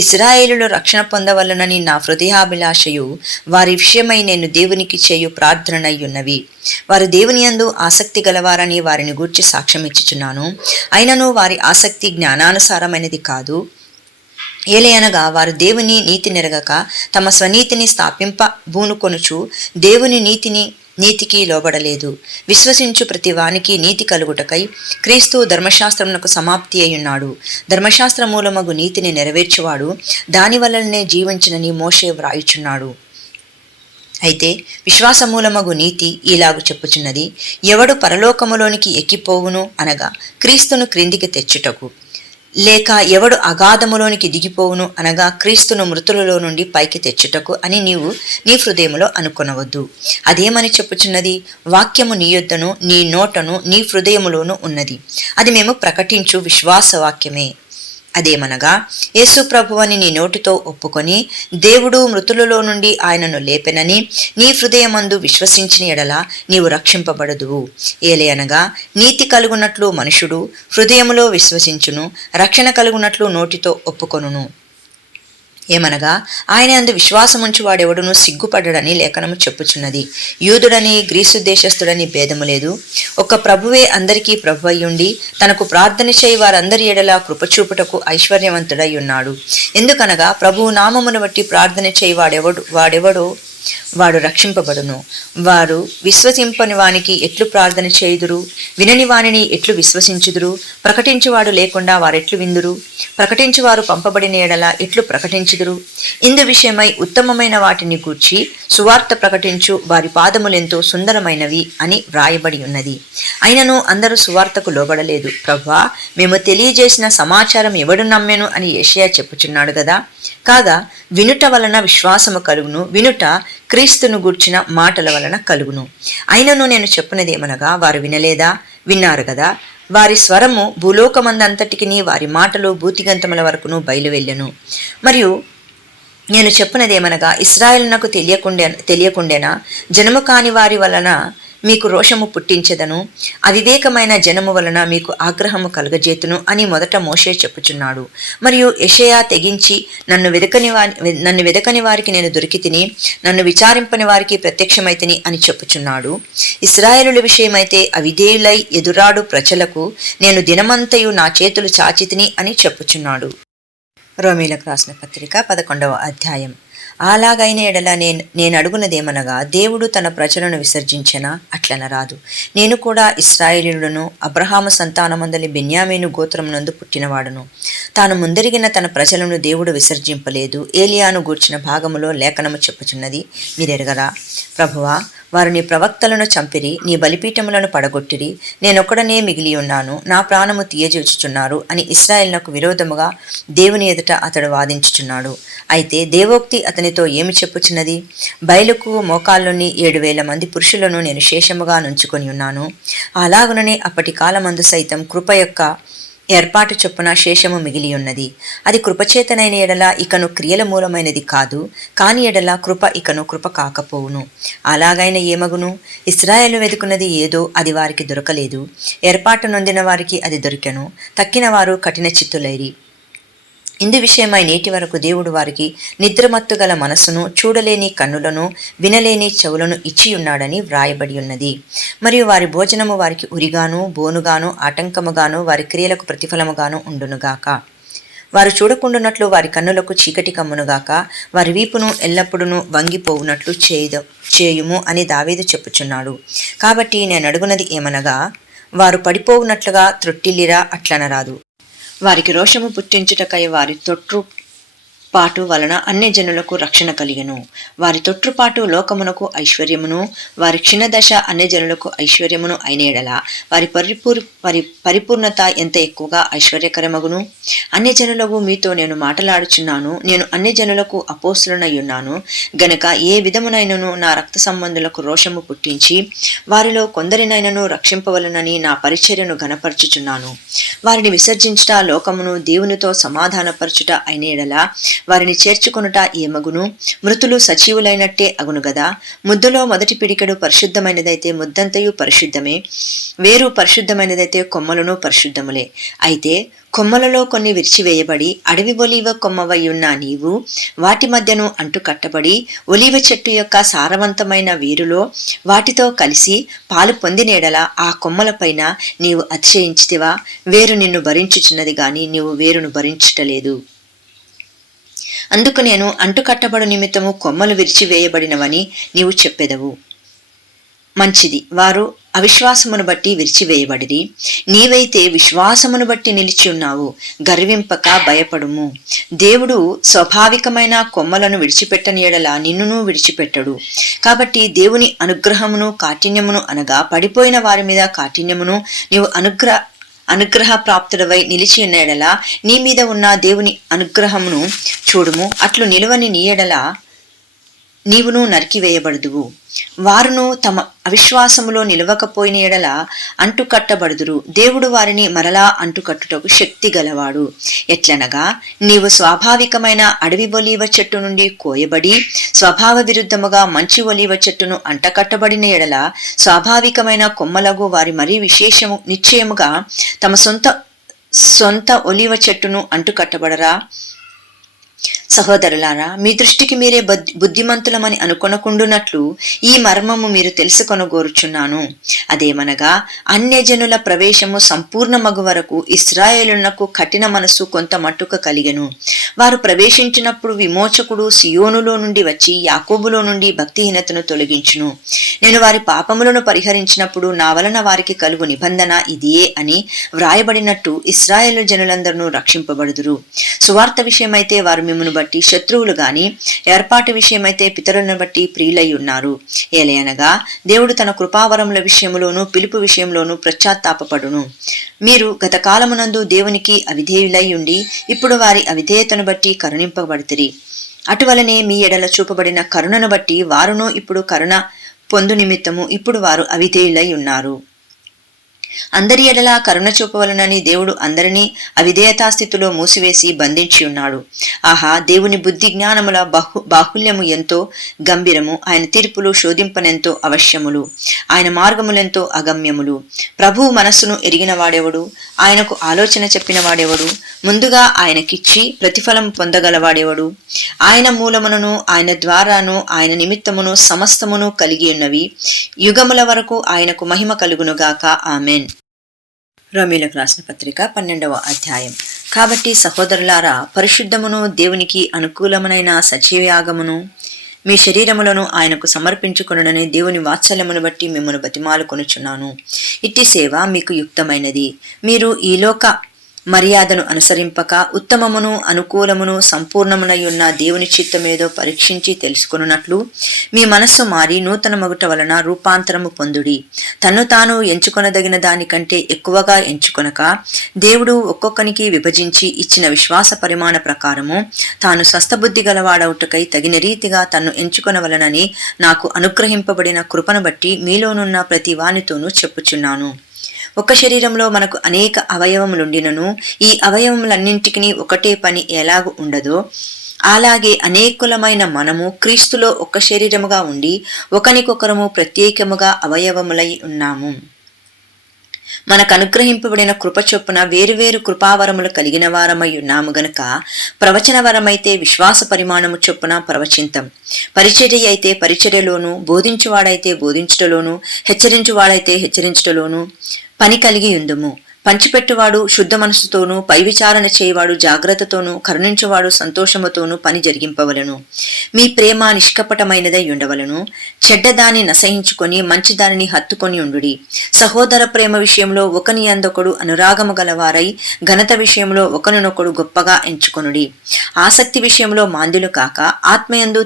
ఇశ్రాయేలులో రక్షణ పొందవలనని నా హృదయాభిలాషయు వారి విషయమై నేను దేవునికి చేయు ప్రార్థనయ్యున్నవి. వారు దేవుని యందు ఆసక్తి గలవారని వారిని గూర్చి సాక్ష్యం ఇచ్చుచున్నాను. అయినను వారి ఆసక్తి జ్ఞానానుసారమైనది కాదు. ఏలయనగా వారు దేవుని నీతి నెరగక తమ స్వనీతిని స్థాపింప బూనుకొనుచు దేవుని నీతికి లోబడలేదు. విశ్వసించు ప్రతి వానికి నీతి కలుగుటకై క్రీస్తు ధర్మశాస్త్రమునకు సమాప్తి అయ్యున్నాడు. ధర్మశాస్త్ర మూలమగు నీతిని నెరవేర్చువాడు దాని వలననే జీవించినని మోషే వ్రాయుచున్నాడు. అయితే విశ్వాసమూలమగు నీతి ఇలాగు చెప్పుచున్నది, ఎవడు పరలోకములోనికి ఎక్కిపోవును అనగా క్రీస్తును క్రిందికి తెచ్చుటకు, లేక ఎవడు అగాధములోనికి దిగిపోవును అనగా క్రీస్తును మృతులలో నుండి పైకి తెచ్చుటకు అని నీవు నీ హృదయములో అనుకొనవద్దు. అదేమని చెప్పుచున్నది? వాక్యము నీ యొద్దను నీ నోటను నీ హృదయములోను ఉన్నది, అది మేము ప్రకటించు విశ్వాసవాక్యమే. అదేమనగా, యేసు ప్రభువని నీ నోటితో ఒప్పుకొని దేవుడు మృతులలో నుండి ఆయనను లేపెనని నీ హృదయమందు విశ్వసించిన ఎడల నీవు రక్షింపబడదువు. ఏలయనగా నీతి కలుగునట్లు మనుషుడు హృదయములో విశ్వసించును, రక్షణ కలుగునట్లు నోటితో ఒప్పుకొనును. ఏమనగా, ఆయన యందు విశ్వాసముంచు వాడెవడును సిగ్గుపడడని లేఖనము చెప్పుచున్నది. యూదుడని గ్రీసు దేశస్థుడని భేదము లేదు, ఒక్క ప్రభువే అందరికీ ప్రభువయ్యుండి తనకు ప్రార్థన చేయి వారందరి ఎడల కృపచూపుటకు ఐశ్వర్యవంతుడై ఉన్నాడు. ఎందుకనగా ప్రభువు నామమును బట్టి ప్రార్థన చేయి వాడెవడో వాడు రక్షింపబడును. వారు విశ్వసింపని వానికి ఎట్లు ప్రార్థన చేయుదురు? వినని వానిని ఎట్లు విశ్వసించుదురు? ప్రకటించువాడు లేకుండా వారెట్లు విందురు? ప్రకటించువారు పంపబడిన ఎడల ఎట్లు ప్రకటించుదురు? ఇందు విషయమై ఉత్తమమైన వాటిని గూర్చి సువార్త ప్రకటించు వారి పాదములెంతో సుందరమైనవి అని వ్రాయబడి ఉన్నది. అయినను అందరూ సువార్తకు లోబడలేదు. ప్రభువా, మేము తెలియజేసిన సమాచారం ఎవడు నమ్మెను అని యెషయా చెప్పుచున్నాడు గదా. కాగా వినుట వలన విశ్వాసము కలుగును, వినుట క్రీస్తును గూర్చిన మాటల వలన కలుగును. అయినను నేను చెప్పునదేమనగా, వారు వినలేదా? విన్నారు గదా. వారి స్వరము భూలోకమందంతటికిని, వారి మాటలు భూతిగంతముల వరకును బయలువెళ్ళెను. మరియు నేను చెప్పునదేమనగా, ఇశ్రాయేలునకు తెలియకుండెనా జనము కాని వారి వలన మీకు రోషము పుట్టించెదను, అవివేకమైన జనము వలన మీకు ఆగ్రహము కలుగజేతును అని మొదట మోషే చెప్పుచున్నాడు. మరియు యెషయా తెగించి, నన్ను వెదకని వారికి నేను దొరికితిని, నన్ను విచారింపని వారికి ప్రత్యక్షమైతిని అని చెప్పుచున్నాడు. ఇశ్రాయేలుల విషయమైతే అవిధేయులై ఎదురాడు ప్రజలకు నేను దినమంతయు నా చేతులు చాచితిని అని చెప్పుచున్నాడు. రోమీలకు రాసిన పత్రిక 11వ అధ్యాయం. అలాగైన ఎడల నేను అడుగునదేమనగా, దేవుడు తన ప్రజలను విసర్జించెనా? అట్లనరాదు. నేను కూడా ఇశ్రాయేలీయులను, అబ్రహాము సంతానమందలి బెన్యామీను గోత్రమునందు పుట్టినవాడును. తాను ముందరిగిన తన ప్రజలను దేవుడు విసర్జింపలేదు. ఏలియాను గూర్చిన భాగములో లేఖనము చెప్పుచున్నది, మీరెరగరా? ప్రభువా, వారు నీ ప్రవక్తలను చంపిరి, నీ బలిపీఠములను పడగొట్టిరి, నేనొక్కడనే మిగిలి ఉన్నాను, నా ప్రాణము తీయజూచుచున్నారు అని ఇశ్రాయేలునకు విరోధముగా దేవుని ఎదుట అతడు వాదించుచున్నాడు. అయితే దేవోక్తి అతనితో ఏమి చెప్పుచున్నది? బయలుకు మోకాల్లోని 7,000 మంది పురుషులను నేను శేషముగా నుంచుకొని ఉన్నాను. అలాగుననే అప్పటి కాలమందు సైతం కృప యొక్క ఏర్పాటు చొప్పున శేషము మిగిలి ఉన్నది. అది కృపచేతనైన ఎడల ఇకను క్రియల మూలమైనది కాదు, కాని ఎడల కృప ఇకను కృప కాకపోవును. అలాగైన ఏమగును? ఇశ్రాయేలు వెదుకున్నది ఏదో అది వారికి దొరకలేదు, ఏర్పాటు నొందిన వారికి అది దొరికెను, తక్కిన వారు కఠిన చిత్తులైరి. ఇందు విషయమై నేటి వరకు దేవుడు వారికి నిద్రమత్తు గల మనస్సును, చూడలేని కన్నులను, వినలేని చెవులను ఇచ్చియున్నాడని వ్రాయబడి ఉన్నది. మరియు వారి భోజనము వారికి ఉరిగాను, బోనుగాను, ఆటంకముగాను, వారి క్రియలకు ప్రతిఫలముగాను ఉండునుగాక. వారు చూడకుండునట్లు వారి కన్నులకు చీకటి కమ్మునుగాక, వారి వీపును ఎల్లప్పుడూ వంగిపోవునట్లు చేయుము అని దావీదు చెప్పుచున్నాడు. కాబట్టి నేను అడుగునది ఏమనగా, వారు పడిపోవునట్లుగా త్రొట్టిల్లిరా? అట్లనరాదు. వారికి రోషము పుట్టించుటకై వారి తొట్రుపాటు వలన అన్ని జనులకు రక్షణ కలిగెను. వారి తొట్రుపాటు లోకమునకు ఐశ్వర్యమును, వారి క్షీణదశ అన్ని జనులకు ఐశ్వర్యమును అయినేడల వారి పరిపూర్ణత ఎంత ఎక్కువగా ఐశ్వర్యకరమగును. అన్ని జనులకు మీతో నేను మాటలాడుచున్నాను, నేను అన్ని జనులకు అపోస్తులనయ్యున్నాను గనుక ఏ విధమునైనను నా రక్త సంబంధులకు రోషము పుట్టించి వారిలో కొందరినైనను రక్షింపవలనని నా పరిచర్యను ఘనపరచుచున్నాను. వారిని విసర్జించుట లోకమును దేవునితో సమాధానపరచుట అయినేడల వారిని చేర్చుకొనుట ఏమగును? మృతులు సజీవులైనట్టే అగును గదా. ముద్దలో మొదటి పిడికెడు పరిశుద్ధమైనదైతే ముద్దంతయు పరిశుద్ధమే, వేరు పరిశుద్ధమైనదైతే కొమ్మలను పరిశుద్ధములే. అయితే కొమ్మలలో కొన్ని విరిచివేయబడి అడవి ఒలీవ కొమ్మవయ్యున్న నీవు వాటి మధ్యను అంటు కట్టబడి ఒలీవ చెట్టు యొక్క సారవంతమైన వేరులో వాటితో కలిసి పాలు పొందినేడల ఆ కొమ్మలపైన నీవు అతిశయించితివా? వేరు నిన్ను భరించుచున్నది గాని నీవు వేరును భరించుటలేదు. అందుకు నేను అంటుకట్టబడు నిమిత్తము కొమ్మలు విరిచివేయబడినవని నీవు చెప్పెదవు. మంచిది, వారు అవిశ్వాసమును బట్టి విరిచివేయబడిరి, నీవైతే విశ్వాసమును బట్టి నిలిచి ఉన్నావు. గర్వింపక భయపడుము. దేవుడు స్వాభావికమైన కొమ్మలను విడిచిపెట్టని ఎడల నిన్నును విడిచిపెట్టడు. కాబట్టి దేవుని అనుగ్రహమును కాఠిన్యమును అనగా పడిపోయిన వారి మీద కాఠిన్యమును నీవు అనుగ్రహ ప్రాప్తుడవై నిలిచి ఉన్న ఎడల నీ మీద ఉన్న దేవుని అనుగ్రహమును చూడుము. అట్లు నిలువని నీ ఎడల నీవును నరికివేయబడుదువు. వారును తమ అవిశ్వాసములో నిలవకపోయిన ఎడల అంటుకట్టబడుదురు. దేవుడు వారిని మరలా అంటుకట్టుటకు శక్తి గలవాడు. ఎట్లనగా నీవు స్వాభావికమైన అడవి ఒలీవ చెట్టు నుండి కోయబడి స్వభావ విరుద్ధముగా మంచి ఒలీవ చెట్టును అంటకట్టబడిన ఎడల స్వాభావికమైన కొమ్మలగు వారి మరీ నిశ్చయముగా తమ సొంత ఒలీవ చెట్టును అంటుకట్టబడరా? సహోదరులారా, మీ దృష్టికి మీరే బుద్ధిమంతులమని అనుకొనకుండునట్లు ఈ మర్మము మీరు తెలుసుకొనగోరుచున్నాను. అదేమనగా అన్యజనుల ప్రవేశము సంపూర్ణ మగు వరకు ఇశ్రాయేలునకు కఠిన మనస్సు కొంత మట్టుకు కలిగెను. వారు ప్రవేశించినప్పుడు విమోచకుడు సియోనులో నుండి వచ్చి యాకోబులో నుండి భక్తిహీనతను తొలగించును. నేను వారి పాపములను పరిహరించినప్పుడు నా వలన వారికి కలుగు నిబంధన ఇదియే అని వ్రాయబడినట్టు ఇశ్రాయేలు జనులందరూ రక్షింపబడుదురు. సువార్త విషయమైతే వారు మిమ్మును బట్టి శత్రువులు గాని, ఏర్పాటు విషయమైతే పితరులను బట్టి ప్రియులై ఉన్నారు. ఏలయనగా దేవుడు తన కృపావరముల విషయంలోనూ పిలుపు విషయంలోనూ పశ్చాత్తాపపడును. మీరు గత కాలమునందు దేవునికి అవిధేయులై ఉండి ఇప్పుడు వారి అవిధేయతను బట్టి కరుణింపబడితిరి. అటువలనే మీ ఎడల చూపబడిన కరుణను బట్టి వారును ఇప్పుడు కరుణ పొందు నిమిత్తము ఇప్పుడు వారు అవిధేయులై ఉన్నారు. అందరి ఎడలా కరుణ చూపవలనని దేవుడు అందరినీ అవిధేయతాస్థితిలో మూసివేసి బంధించి ఉన్నాడు. ఆహా, దేవుని బుద్ధి జ్ఞానముల బాహుల్యము ఎంతో గంభీరము, ఆయన తీర్పులు శోధింపనెంతో అవశ్యములు, ఆయన మార్గములెంతో అగమ్యములు. ప్రభువు మనస్సును ఎరిగిన వాడెవడు? ఆయనకు ఆలోచన చెప్పిన వాడెవడు? ముందుగా ఆయనకిచ్చి ప్రతిఫలం పొందగలవాడెవడు? ఆయన మూలమును ఆయన ద్వారాను ఆయన నిమిత్తమును సమస్తమును కలిగి ఉన్నవి. యుగముల వరకు ఆయనకు మహిమ కలుగునుగాక. ఆమెన్. రోమీయులకు రాసిన పత్రిక 12వ అధ్యాయం. కాబట్టి సహోదరులారా, పరిశుద్ధమును దేవునికి అనుకూలమునైన సజీవయాగమును మీ శరీరములను ఆయనకు సమర్పించుకొనుడని దేవుని వాత్సల్యమును బట్టి మిమ్మను బతిమాలుకొనుచున్నాను. ఇట్టి సేవ మీకు యుక్తమైనది. మీరు ఈ లోక మర్యాదను అనుసరింపక ఉత్తమమును అనుకూలమును సంపూర్ణమునయున్న దేవుని చిత్తమేదో పరీక్షించి తెలుసుకొనున్నట్లు మీ మనస్సు మారి నూతన మగుట వలన రూపాంతరము పొందుడి. తన్ను తాను ఎంచుకొనదగిన దానికంటే ఎక్కువగా ఎంచుకొనక దేవుడు ఒక్కొక్కనికి విభజించి ఇచ్చిన విశ్వాస పరిమాణ ప్రకారము తాను స్వస్థబుద్ధి గలవాడవుటకై తగిన రీతిగా తన్ను ఎంచుకొనవలనని నాకు అనుగ్రహింపబడిన కృపను బట్టి మీలోనున్న ప్రతి వానితోనూ చెప్పుచున్నాను. ఒక శరీరంలో మనకు అనేక అవయవములుండినను ఈ అవయవములన్నింటికి ఒకటే పని ఎలాగూ ఉండదో అలాగే అనేకులమైన మనము క్రీస్తులో ఒక శరీరముగా ఉండి ఒకనికొకరము ప్రత్యేకముగా అవయవములై ఉన్నాము. మనకు అనుగ్రహింపబడిన కృప చొప్పున వేరువేరు కృపావరములు కలిగిన వారమై ఉన్నాము గనుక ప్రవచన వరమైతే విశ్వాస పరిమాణము చొప్పున ప్రవచింతం, పరిచర్య అయితే పరిచర్యలోను, బోధించువాడైతే బోధించుటలోను, హెచ్చరించువాడైతే హెచ్చరించుటలోను పని కలిగి ఉందుము. పంచిపెట్టువాడు శుద్ధ మనసుతోనూ, పై విచారణ చేయవాడు జాగ్రత్తతోనూ, కరుణించువాడు సంతోషముతోనూ పని జరిగింపవలను. మీ ప్రేమ నిష్కపటమైనదై ఉండవలను. చెడ్డదాన్ని నసహించుకొని మంచిదానిని హత్తుకొని ఉండుడి. సహోదర ప్రేమ విషయంలో ఒకని యందొకడు అనురాగము గలవారై ఘనత విషయంలో ఒకరినొకడు గొప్పగా ఎంచుకొనుడి. ఆసక్తి విషయంలో మాంద్యులు కాక ఆత్మయందు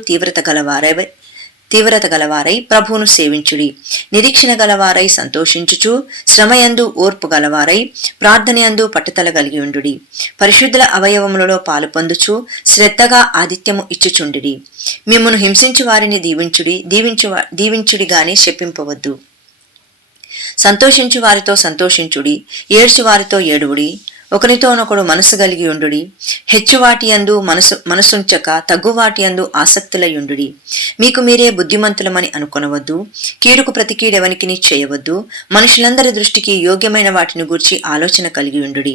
తీవ్రత గలవారై ప్రభువును సేవించుడి. నిరీక్షణ గలవారై సంతోషించుచు, శ్రమయందు ఓర్పు గలవారై ప్రార్థనయందు పట్టుదల కలిగి ఉండుడి. పరిశుద్ధుల అవయవములలో పాలు పొందుచు శ్రద్ధగా ఆతిథ్యము ఇచ్చుచుండుడి. మిమ్మును హింసించు వారిని దీవించుడి గాని శపింపవద్దు. సంతోషించు వారితో సంతోషించుడి, ఏడ్చు వారితో ఏడువుడి. ఒకరితోనొకడు మనసు కలిగి ఉండుడి. హెచ్చువాటి యందు మనసుంచక తగ్గువాటి యందు ఆసక్తులై ఉండుడి. మీకు మీరే బుద్ధిమంతులమని అనుకొనవద్దు. కీడుకు ప్రతి కీడెవనికిని చేయవద్దు. మనుషులందరి దృష్టికి యోగ్యమైన వాటిని గూర్చి ఆలోచన కలిగి ఉండుడి.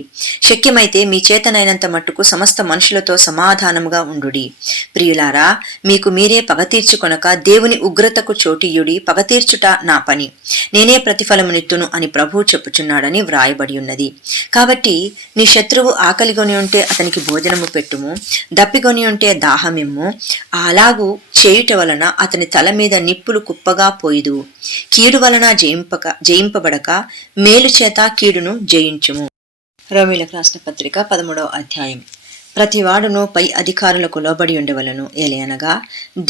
శక్యమైతే మీ చేతనైనంత మట్టుకు సమస్త మనుషులతో సమాధానముగా ఉండుడి. ప్రియులారా, మీకు మీరే పగ తీర్చుకొనక దేవుని ఉగ్రతకు చోటియుడి. పగ తీర్చుట నా పని, నేనే ప్రతిఫలమునిత్తును అని ప్రభువు చెప్పుచున్నాడని వ్రాయబడి ఉన్నది. కాబట్టి నీ శత్రువు ఆకలిగొని ఉంటే అతనికి భోజనము పెట్టుము, దప్పిగొని ఉంటే దాహమిమ్ము. అలాగూ చేయుట వలన అతని తల మీద నిప్పులు కుప్పగా పోయిదు. కీడు వలన జయింపబడక మేలు చేత కీడును జయించుము. రోమీయులకు రాసిన పత్రిక 13వ అధ్యాయం. ప్రతివాడును పై అధికారులకు లోబడి ఉండవలను. ఏలయనగా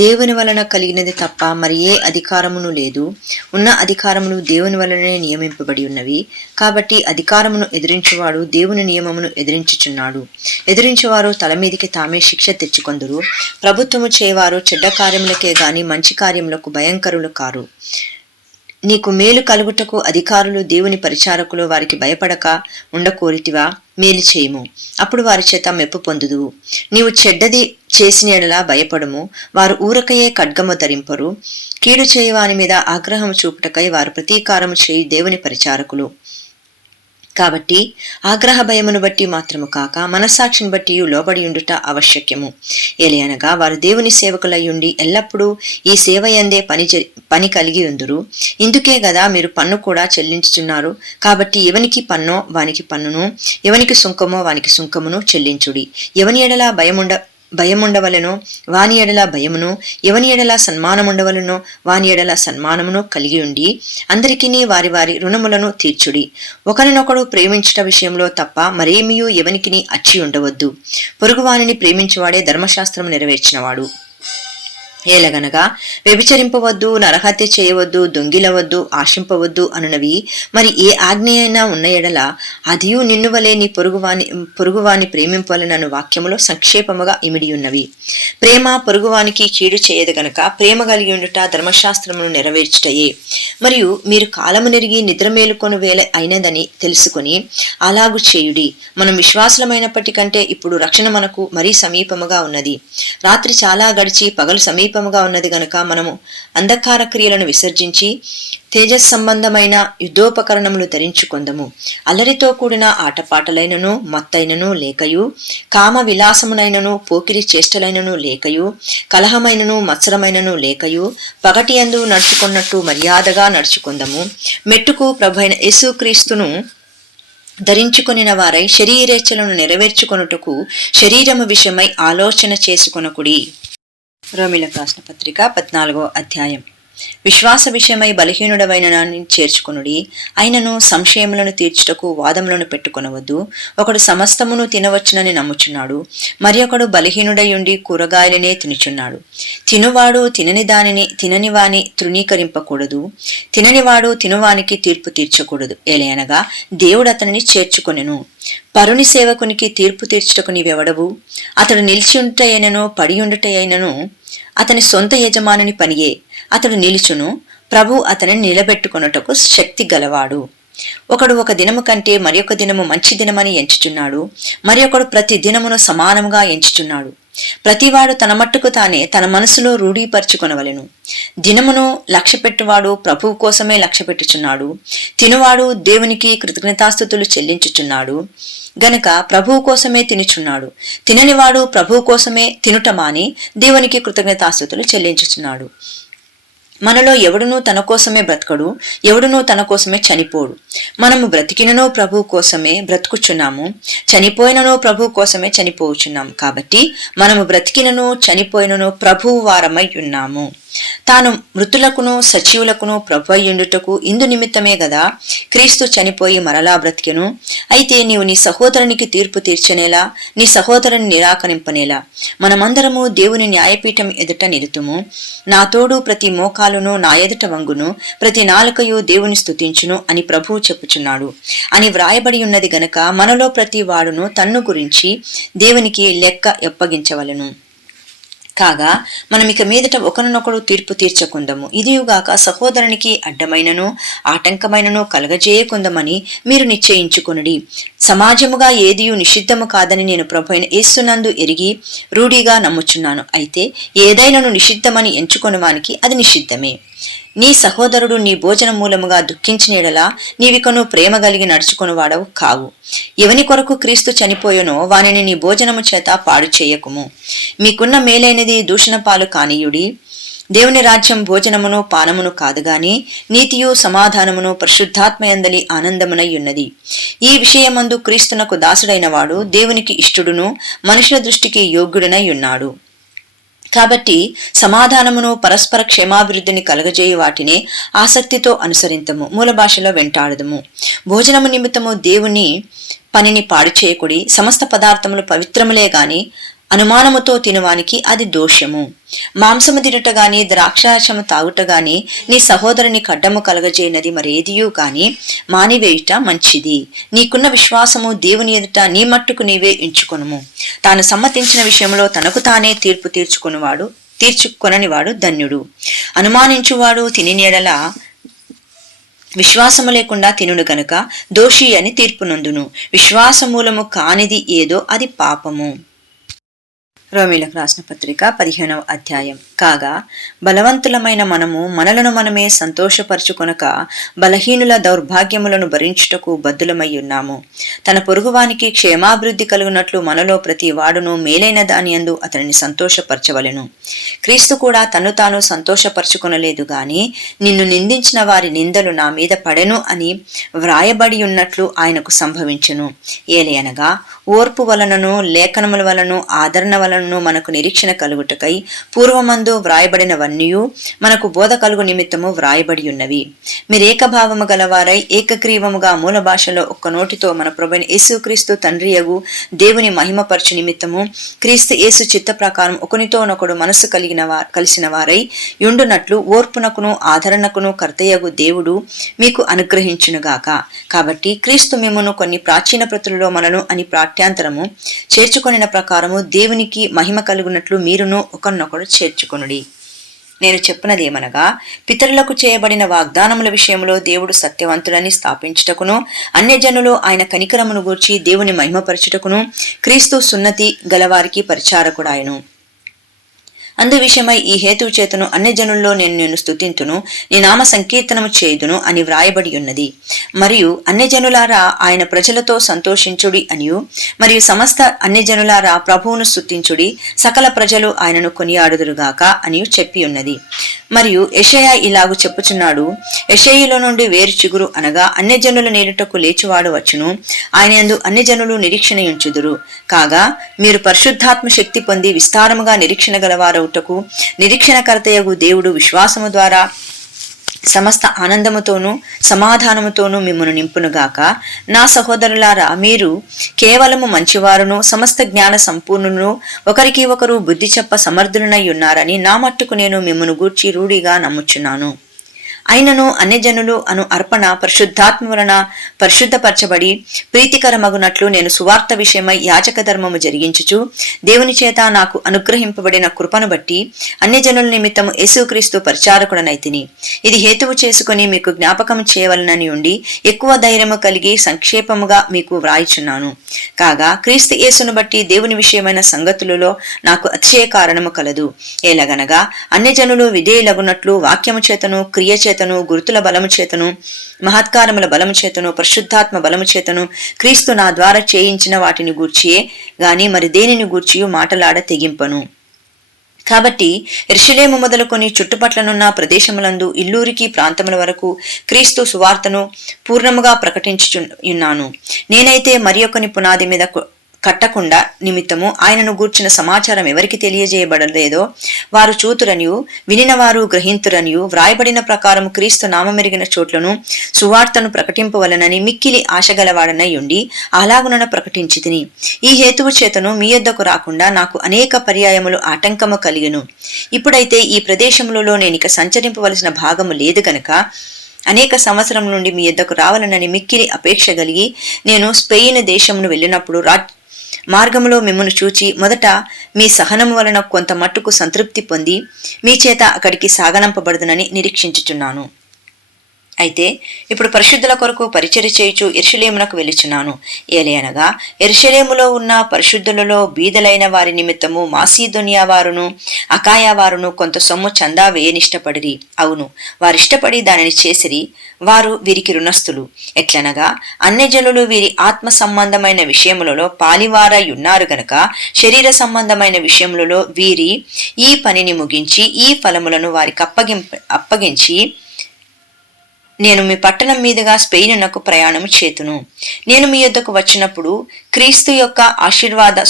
దేవుని వలన కలిగినది తప్ప మరి ఏ అధికారమును లేదు. ఉన్న అధికారములు దేవుని వలనే నియమింపబడి ఉన్నవి. కాబట్టి అధికారమును ఎదిరించువాడు దేవుని నియమమును ఎదిరించుచున్నాడు. ఎదిరించువారు తల మీదికి తామే శిక్ష తెచ్చుకొందురు. ప్రభుత్వము చేయవారు చెడ్డ కార్యములకే గాని మంచి కార్యములకు భయంకరులు కారు. నీకు మేలు కలుగుటకు అధికారులు దేవుని పరిచారకులు వారికి భయపడక ఉండకోరితివా? మేలు చేయుము, అప్పుడు వారి చేత మెప్పు పొందుదువు. నీవు చెడ్డది చేసిన ఎడలా భయపడుము. వారు ఊరకయే ఖడ్గము ధరింపరు. కీడు చేయువాని మీద ఆగ్రహము చూపుటకై వారు ప్రతీకారము చేయి దేవుని పరిచారకులు. కాబట్టి ఆగ్రహ భయమును బట్టి మాత్రము కాక మనస్సాక్షిని బట్టి లోబడి ఉండుట ఆవశ్యక్యము. ఏలయనగా వారు దేవుని సేవకులయ్యుండి ఎల్లప్పుడూ ఈ సేవయందే పని కలిగి ఉందురు. ఇందుకే గదా మీరు పన్ను కూడా చెల్లించుచున్నారు. కాబట్టి ఎవనికి పన్నో వానికి పన్నును, ఎవనికి సుంకమో వానికి సుంకమును చెల్లించుడి. ఎవని ఎడల భయముండవలెనో వాని ఎడల భయమును, ఎవని ఎడల సన్మానముండవలెనో వాని ఎడల సన్మానమును కలిగి ఉండి అందరికిని వారి వారి రుణములను తీర్చుడి. ఒకరినొకడు ప్రేమించుట విషయంలో తప్ప మరేమియూ ఎవనికిని అచ్చి ఉండవద్దు. పొరుగువానిని ప్రేమించువాడే ధర్మశాస్త్రము నెరవేర్చినవాడు. ఏలగనగా వ్యభిచరింపవద్దు, నరహత్య చేయవద్దు, దొంగిలవద్దు, ఆశింపవద్దు అనునవి మరి ఏ ఆజ్ఞ అయినా ఉన్న ఎడల అదియు నిన్ను వలె నీ పొరుగువాని ప్రేమింపవలనను వాక్యములో సంక్షేపముగా ఇమిడి ఉన్నవి. ప్రేమ పొరుగువానికి కీడు చేయదు గనక ప్రేమ కలిగి ఉండుట ధర్మశాస్త్రమును నెరవేర్చుటయే. మరియు మీరు కాలము నెరిగి నిద్ర మేలుకొను వేళ అయినదని తెలుసుకొని అలాగు చేయుడి. మనం విశ్వాసులమైనప్పటికంటే ఇప్పుడు రక్షణ మనకు మరీ సమీపముగా ఉన్నది. రాత్రి చాలా గడిచి పగలు సమీపముగా ఉన్నది గనుక మనము అంధకార క్రియలను విసర్జించి తేజస్సంబంధమైన యుద్ధోపకరణములు ధరించుకొందము. అల్లరితో కూడిన ఆటపాటలైనను మత్తైనను లేకయు, కామ విలాసమునైనను పోకిరి చేష్టలైనను లేకయు, కలహమైనను మత్సరమైనను లేకయు, పగటి యందు నడుచుకున్నట్టు మర్యాదగా నడుచుకొందము. మెట్టుకు ప్రభువైన యేసుక్రీస్తును ధరించుకొనిన వారై శరీరేచ్ఛలను నెరవేర్చుకొనుటకు శరీరము విషయమై ఆలోచన చేసుకొనకుడి. రోమీయులకు రాసిన పత్రిక 14వ అధ్యాయం. విశ్వాస విషయమై బలహీనుడవైన చేర్చుకొనుడి. అయినను సంశయములను తీర్చుటకు వాదములను పెట్టుకొనవద్దు. ఒకడు సమస్తమును తినవచ్చునని నమ్ముచున్నాడు, మరి ఒకడు బలహీనుడయుండి కూరగాయలనే తినుచున్నాడు. తినువాడు తినని వాని తృణీకరింపకూడదు, తిననివాడు తినువానికి తీర్పు తీర్చకూడదు. ఏలయనగా దేవుడు అతనిని చేర్చుకొనెను. పరుని సేవకునికి తీర్పు తీర్చుటకు నీవెవడవు? అతడు నిలిచి ఉంటయైనను పడి ఉండుటయైనను అతని సొంత యజమానుని పనియే. అతడు నిలుచును, ప్రభు అతనిని నిలబెట్టుకొనుటకు శక్తి గలవాడు. ఒకడు ఒక దినము కంటే మరి ఒక దినము మంచి దినమని ఎంచుచున్నాడు, మరి ఒకడు ప్రతి దినమును సమానముగా ఎంచుచున్నాడు. ప్రతివాడు తన మట్టుకు తానే తన మనసులో రూఢీపరచుకొనవలెను. దినమును లక్ష్యపెట్టువాడు ప్రభువు కోసమే లక్ష్యపెట్టుచున్నాడు. తినువాడు దేవునికి కృతజ్ఞతాస్తుతులు చెల్లించుచున్నాడు గనక ప్రభువు కోసమే తినుచున్నాడు. తిననివాడు ప్రభువు కోసమే తినుట మాని దేవునికి కృతజ్ఞతాస్తుతులు చెల్లించుచున్నాడు. మనలో ఎవడునూ తన కోసమే బ్రతకడు, ఎవడునూ తన కోసమే చనిపోడు. మనము బ్రతికినను ప్రభువు కోసమే బ్రతుకుచున్నాము, చనిపోయినను ప్రభువు కోసమే చనిపోవచ్చున్నాము. కాబట్టి మనము బ్రతికినను చనిపోయినను ప్రభువు వారమై ఉన్నాము. తాను మృతులకును సజీవులకును ప్రభువయ్యుండుటకు ఇందు నిమిత్తమే గదా క్రీస్తు చనిపోయి మరలా బ్రతికెను. అయితే నీవు నీ సహోదరునికి తీర్పు తీర్చనేలా, నీ సహోదరుని నిరాకరింపనేలా? మనమందరము దేవుని న్యాయపీఠం ఎదుట నిలుతుము. నా తోడు ప్రతి మోకాలును నా ఎదుట వంగును, ప్రతి నాలుకయు దేవుని స్తుతించును అని ప్రభువు చెప్పుచున్నాడు అని వ్రాయబడి ఉన్నది గనక మనలో ప్రతి వాడును తన్ను గురించి దేవునికి లెక్క అప్పగించవలెను. కాగా మనం ఇక మీదట ఒకరినొకడు తీర్పు తీర్చకుందము. ఇదియుగాక సహోదరునికి అడ్డమైనను ఆటంకమైనను కలగజేయకుందమని మీరు నిశ్చయించుకొనుడి. సమాజముగా ఏదియు నిషిద్ధము కాదని నేను ప్రభువైన యేసునందు ఎరిగి రూఢిగా నమ్ముచున్నాను. అయితే ఏదైనను నిషిద్ధమని ఎంచుకొనువానికి అది నిషిద్ధమే. నీ సహోదరుడు నీ భోజన మూలముగా దుఃఖించిన ఎడలా నీవికను ప్రేమ కలిగి నడుచుకుని వాడవు కావు. ఎవని కొరకు క్రీస్తు చనిపోయెనో వానిని నీ భోజనము చేత పాడు చేయకుము. మీకున్న మేలైనది దూషణ పాలు కానీయుడి. దేవుని రాజ్యం భోజనమును పానమును కాదుగాని నీతియు సమాధానమును పరిశుద్ధాత్మయందలి ఆనందమునై ఉన్నది. ఈ విషయమందు క్రీస్తునకు దాసుడైన వాడు దేవునికి ఇష్టుడును మనుషుల దృష్టికి యోగ్యుడనై ఉన్నాడు. కాబట్టి సమాధానమును పరస్పర క్షేమాభివృద్ధిని కలగజేయి వాటినే ఆసక్తితో అనుసరింతము, మూల భాషలో వెంటాడదము. భోజనము నిమిత్తము దేవుని పనిని పాడు చేయకుడి. సమస్త పదార్థములు పవిత్రములే గాని అనుమానముతో తినువానికి అది దోషము. మాంసము తినుట గాని ద్రాక్షారసము తాగుట గాని నీ సహోదరుని కడ్డము కలగజేయనది మరేదియూ గాని మానివేయుట మంచిది. నీకున్న విశ్వాసము దేవుని ఎదుట నీ మట్టుకు నీవే ఎంచుకొనుము. తాను సమ్మతించిన విషయంలో తనకు తానే తీర్పు తీర్చుకొననివాడు ధన్యుడు. అనుమానించువాడు తిని ఎడల విశ్వాసము లేకుండా తినుడు గనుక దోషి అని తీర్పు నొందును. విశ్వాసమూలము కానిది ఏదో అది పాపము. రోమీలకు రాసిన పత్రిక 15వ అధ్యాయం. కాగా బలవంతులమైన మనము మనలను మనమే సంతోషపరచుకొనక బలహీనుల దౌర్భాగ్యములను భరించుటకు బద్దులమై ఉన్నాము. తన పొరుగువానికి క్షేమాభివృద్ధి కలుగునట్లు మనలో ప్రతి వాడును మేలైన దాని యందు అతనిని సంతోషపరచవలెను. క్రీస్తు కూడా తను తాను సంతోషపరచుకొనలేదు గాని నిన్ను నిందించిన వారి నిందలు నా మీద పడెను అని వ్రాయబడి ఉన్నట్లు ఆయనకు సంభవించును. ఏలయనగా ఓర్పు వలనను లేఖనముల వలన ఆదరణ వలన మనకు నిరీక్షణ కలుగుటకై పూర్వమందు వ్రాయబడినవన్నీయు మనకు బోధ కలుగు నిమిత్తము వ్రాయబడి ఉన్నవి. మీరేకభావము గలవారై ఏకగ్రీవముగా మూల భాషలో ఒక్క నోటితో మన ప్రభువైన యేసుక్రీస్తు తండ్రియగు దేవుని మహిమపరచు నిమిత్తము క్రీస్తు యేసు చిత్త ప్రకారం ఒకనితోనొకడు మనసు కలిసిన వారై యుండునట్లు ఓర్పునకును ఆదరణకును కర్తయ్యగు దేవుడు మీకు అనుగ్రహించునుగాక. కాబట్టి క్రీస్తు మిమ్మును కొన్ని ప్రాచీన ప్రతులలో మనను అని పాఠ్యాంతరము చేర్చుకొనిన ప్రకారము దేవునికి మహిమ కలుగునట్లు మీరును ఒకరినొకడు చేర్చుకొనుడి. నేను చెప్పినదేమనగా, పితరులకు చేయబడిన వాగ్దానముల విషయంలో దేవుడు సత్యవంతుడని స్థాపించుటకును అన్యజనులు ఆయన కనికరమును గూర్చి దేవుని మహిమపరచుటకును క్రీస్తు సున్నతి గలవారికి పరిచారకుడాయను. అందు విషయమై ఈ హేతువు చేతను అన్యజనుల్లో నేను స్తుతింతును, నీ నామ సంకీర్తనము చేయుదును అని వ్రాయబడి ఉన్నది. మరియు అన్యజనులారా ఆయన ప్రజలతో సంతోషించుడి అనియు, మరియు సమస్త అన్యజనులారా ప్రభువును స్తుతించుడి, సకల ప్రజలు ఆయనను కొనియాడుదురుగాక అనియు చెప్పి ఉన్నది. మరియు యెషయా ఇలాగు చెప్పుచున్నాడు, యెషయిలో నుండి వేరు చిగురు అనగా అన్యజనుల నేరుటకు లేచివాడు వచ్చును, ఆయన యందు అన్యజనులు నిరీక్షణ ఉంచుదురు. కాగా మీరు పరిశుద్ధాత్మ శక్తి పొంది విస్తారముగా నిరీక్షణ గలవారవుటకు నిరీక్షణకర్తయగు దేవుడు విశ్వాసము ద్వారా సమస్త ఆనందముతోనూ సమాధానముతోనూ మిమ్మును నింపునుగాక. నా సహోదరులారా, మీరు కేవలము మంచివారును సమస్త జ్ఞాన సంపూర్ణును ఒకరికి ఒకరు బుద్ధి చెప్ప సమర్థులనై ఉన్నారని నా మట్టుకు నేను మిమ్మును గూర్చి రూఢిగా నమ్ముచున్నాను. అయినను అన్యజనులు అను అర్పణ పరిశుద్ధాత్మ వలన పరిశుద్ధపరచబడి ప్రీతికరమగునట్లు నేను సువార్త విషయమై యాజక ధర్మము జరిగించుచు దేవుని చేత నాకు అనుగ్రహింపబడిన కృపను బట్టి అన్యజనుల నిమిత్తము యేసుక్రీస్తు పరిచారకుడనైతిని. ఇది హేతువు చేసుకుని మీకు జ్ఞాపకం చేయవలనని ఉండి ఎక్కువ ధైర్యము కలిగి సంక్షేపముగా మీకు వ్రాయిచున్నాను. కాగా క్రీస్తు యేసును బట్టి దేవుని విషయమైన సంగతులలో నాకు అతిశయ కారణము కలదు. ఏలగనగా అన్యజనులు విధేయులగునట్లు వాక్యము చేతను క్రియ చేతను గురుతుల బలము చేతను మహత్కారముల బలము చేతను పరిశుద్ధాత్మ బలము చేతను క్రీస్తు నా ద్వారా చేయించిన వాటిని గూర్చియే గాని మరి దేనిని గూర్చియు మాటలాడ తెగింపను. కాబట్టి యెరూషలేము మొదలుకొని చుట్టుపట్లనున్న ప్రదేశములందు ఇల్లూరికి ప్రాంతముల వరకు క్రీస్తు సువార్తను పూర్ణముగా ప్రకటించుచున్నాను. నేనైతే మరి ఒకని పునాది మీద కట్టకుండా నిమిత్తము ఆయనను గూర్చిన సమాచారం ఎవరికి తెలియజేయబడలేదో వారు చూతురనియు వినినవారు గ్రహింతురనియు వ్రాయబడిన ప్రకారం క్రీస్తు నామమెరిగిన చోట్లను సువార్తను ప్రకటింపవలనని మిక్కిలి ఆశగలవాడనై ఉండి అలాగునను ప్రకటించి తిని. ఈ హేతువు చేతను మీ యొద్దకు రాకుండా నాకు అనేక పర్యాయములు ఆటంకము కలిగెను. ఇప్పుడైతే ఈ ప్రదేశములలో నేనిక సంచరింపవలసిన భాగము లేదు గనక అనేక సంవత్సరం నుండి మీ యొద్దకు రావాలనని మిక్కిలి అపేక్ష కలిగి నేను స్పెయిన్ దేశమును వెళ్ళినప్పుడు మార్గములో మిమ్మును చూచి మొదట మీ సహనము వలన కొంత మట్టుకు సంతృప్తి పొంది మీ చేత అక్కడికి సాగనంపబడుదునని నిరీక్షించుచున్నాను. అయితే ఇప్పుడు పరిశుద్ధుల కొరకు పరిచర్య చేయుచు యెరూషలేమునకు వెళ్ళుచున్నాను. ఏలయనగా యెరూషలేములో ఉన్న పరిశుద్ధులలో బీదలైన వారి నిమిత్తము మాసిదోనియా వారును అకాయా వారును కొంత సొమ్ము చందా వేయనిష్టపడిరి. అవును, వారిష్టపడి దానిని చేసిరి. వారు వీరికి రుణస్థులు. ఎట్లనగా అన్యజనులు వీరి ఆత్మ సంబంధమైన విషయములలో పాలివారై ఉన్నారు గనక శరీర సంబంధమైన విషయములలో వీరి ఈ పనిని ముగించి ఈ ఫలములను వారికి అప్పగించి నేను మీ పట్టణం మీదుగా స్పెయినునకు ప్రయాణము చేతును. నేను మీ యొద్దకు వచ్చినప్పుడు క్రీస్తు యొక్క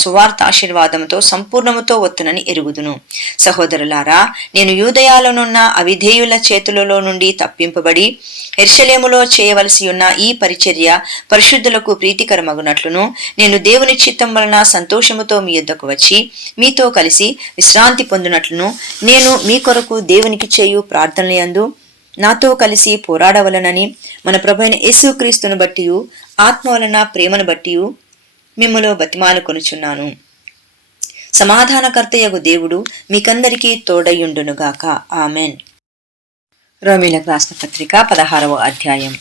సువార్త ఆశీర్వాదముతో సంపూర్ణముతో వత్తునని ఎరుగుదును. సహోదరులారా, నేను యూదయాలోనున్న అవిధేయుల చేతులలో నుండి తప్పింపబడి యెరూషలేములో చేయవలసి ఉన్న ఈ పరిచర్య పరిశుద్ధులకు ప్రీతికరమగునట్లును నేను దేవుని చిత్తం వలన సంతోషముతో మీ యొద్దకు వచ్చి మీతో కలిసి విశ్రాంతి పొందినట్లును నేను మీ కొరకు దేవునికి చేయు ప్రార్థనలందు నాతో కలిసి పోరాడవలనని మన ప్రభువైన యేసుక్రీస్తును బట్టి ఆత్మ వలన ప్రేమను బట్టి మిమ్ములో బతిమాలుకొనుచున్నాను. సమాధానకర్తయగు దేవుడు మీకందరికీ తోడయుండునుగాక. ఆమెన్. రోమీలకు రాసిన పత్రిక 16వ అధ్యాయం.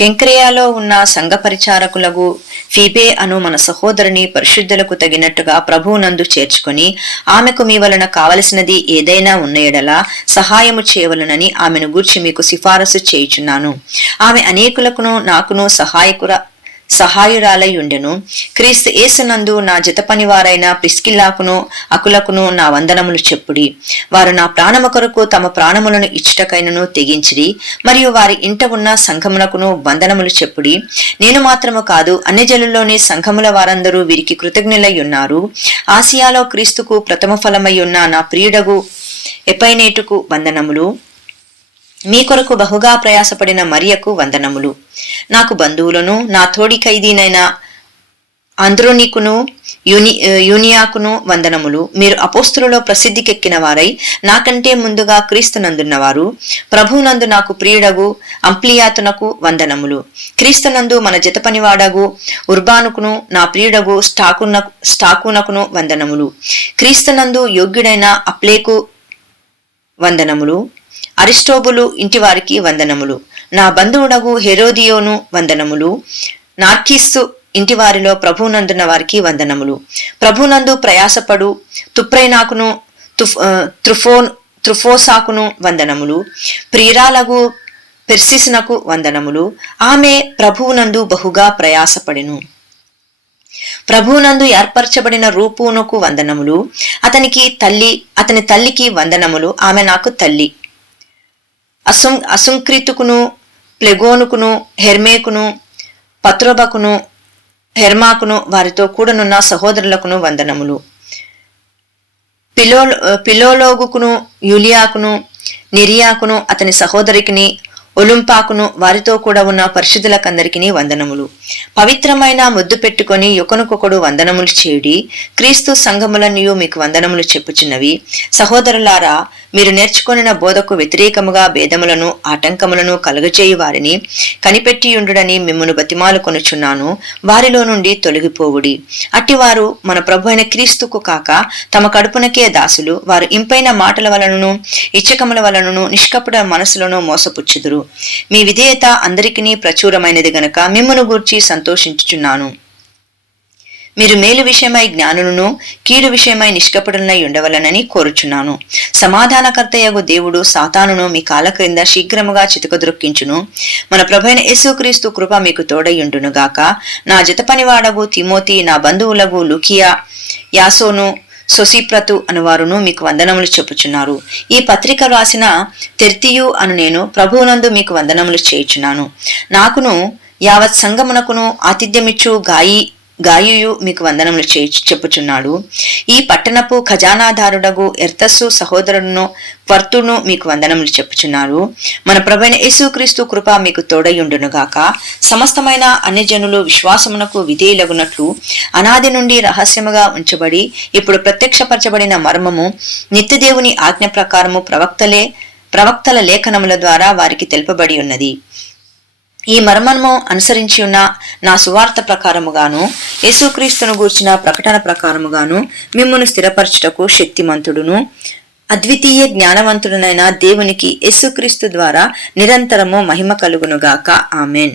కెంక్రేయాలో ఉన్న సంఘ పరిచారకులకు ఫీబే అను మన సహోదరుని పరిశుద్ధులకు తగినట్టుగా ప్రభువునందు చేర్చుకొని ఆమెకు మీ వలన కావలసినది ఏదైనా ఉన్న ఎడల సహాయము చేయవలనని ఆమెను గూర్చి మీకు సిఫారసు చేయుచున్నాను. ఆమె అనేకులకును నాకును సహాయురాలై ఉండెను. క్రీస్తు యేసునందు నా జతపనివారైన ప్రిస్కిల్లాకును అకులకును నా వందనములు చెప్పుడి. వారు నా ప్రాణము కొరకు తమ ప్రాణములను ఇచ్చుటకైనను తెగించిరి. మరియు వారి ఇంట ఉన్న సంఘమునకును వందనములు చెప్పుడి. నేను మాత్రము కాదు, అన్ని జనుల్లోని సంఘముల వారందరూ వీరికి కృతజ్ఞులై ఉన్నారు. ఆసియాలో క్రీస్తుకు ప్రథమ ఫలమై ఉన్న నా ప్రియుడగు ఎపైనేటుకు వందనములు. మీ కొరకు బహుగా ప్రయాసపడిన మరియకు వందనములు. నాకు బంధువులను నా తోడి ఖైదీనైన అంద్రోనికును యూనియాకును వందనములు. మీరు అపోస్తులలో ప్రసిద్ధికెక్కిన వారై నాకంటే ముందుగా క్రీస్తునందున్నవారు. ప్రభువునందు నాకు ప్రియుడగు అంప్లియాతునకు వందనములు. క్రీస్తునందు మన జతపనివాడగు ఉర్బానుకును నా ప్రియుడగు స్టాకునకును వందనములు. క్రీస్తునందు యోగ్యుడైన అప్లేకు వందనములు. అరిస్టోబులు ఇంటివారికి వందనములు. నా బంధువుడగు హెరోదియోను వందనములు. నార్కిస్సు ఇంటివారిలో ప్రభువునందున్న వారికి వందనములు. ప్రభునందు ప్రయాసపడు తుప్రైనాకును త్రుఫోసాకును వందనములు. ప్రియురాలగు పెర్సిస్నకు వందనములు. ఆమె ప్రభువునందు బహుగా ప్రయాసపడెను. ప్రభువునందు ఏర్పరచబడిన రూపునకు వందనములు. అతని తల్లికి వందనములు. ఆమె నాకు తల్లి. అసుంక్రితుకును ప్లెగోనుకును హెర్మేకును పత్రోబకును హెర్మాకును వారితో కూడనున్న సహోదరులకును వందనములు. పిలోలోగుకును యూలియాకును నిరియాకును అతని సహోదరికిని ఒలుంపాకును వారితో కూడా ఉన్న పరిశుద్ధులకందరికీ వందనములు. పవిత్రమైన ముద్దు పెట్టుకొని ఒకనొకొకడు వందనములు చేయుడి. క్రీస్తు సంఘములనియు మీకు వందనములు చెప్పుచున్నవి. సహోదరులారా, మీరు నేర్చుకొనిన బోధకు వ్యతిరేకముగా భేదములను ఆటంకములను కలుగజేయు వారిని కనిపెట్టియుండుడని మిమ్మును బతిమాలు కొనుచున్నాను. వారిలో నుండి తొలగిపోవుడి. అట్టివారు మన ప్రభు అయిన క్రీస్తుకు కాక తమ కడుపునకే దాసులు. వారు ఇంపైన మాటల వలనను ఇచ్చకముల వలనను నిష్కపట మనసులను మోసపుచ్చుదురు. మీ విధేయత అందరికీ ప్రచురమైనది గనక మిమ్మును గూర్చి సంతోషించుచున్నాను. మీరు మేలు విషయమై జ్ఞానులను కీడు విషయమై నిష్కపటులనై ఉండవలనని కోరుచున్నాను. సమాధానకర్తయగు దేవుడు సాతానును మీ కాళ్ళ క్రింద శీఘ్రముగా చితకద్రొక్కించును. మన ప్రభువైన యేసుక్రీస్తు కృప మీకు తోడయుండునుగాక. నా జతపనివాడగు తిమోతి, నా బంధువులగు లుకియా, యాసోను, సొసిప్రతు అనువారును మీకు వందనములు చెప్పుచున్నారు. ఈ పత్రిక రాసిన తెర్తియు అను నేను ప్రభువునందు మీకు వందనములు చేయుచున్నాను. నాకును యావత్ సంగమునకును ఆతిథ్యమిచ్చు గాయుయు మీకు వందనములు చెప్పుచున్నాడు. ఈ పట్టణపు ఖజానాదారుడగు ఎర్తస్సు సహోదరుడును క్వర్తును మీకు వందనములు చెప్పుచున్నారు. మన ప్రభువైన యేసుక్రీస్తు కృప మీకు తోడయుండునుగాక. సమస్తమైన అన్ని జనులు విశ్వాసమునకు విధేయులగునట్లు అనాది నుండి రహస్యముగా ఉంచబడి ఇప్పుడు ప్రత్యక్షపరచబడిన మర్మము నిత్యదేవుని ఆజ్ఞ ప్రకారము ప్రవక్తల లేఖనముల ద్వారా వారికి తెలుపబడి ఉన్నది. ఈ మర్మము అనుసరించి ఉన్న నా సువార్త ప్రకారముగాను యేసుక్రీస్తును గూర్చిన ప్రకటన ప్రకారముగాను మిమ్మును స్థిరపరచుటకు శక్తిమంతుడును అద్వితీయ జ్ఞానవంతుడునైన దేవునికి యేసుక్రీస్తు ద్వారా నిరంతరము మహిమ కలుగునుగాక. ఆమెన్.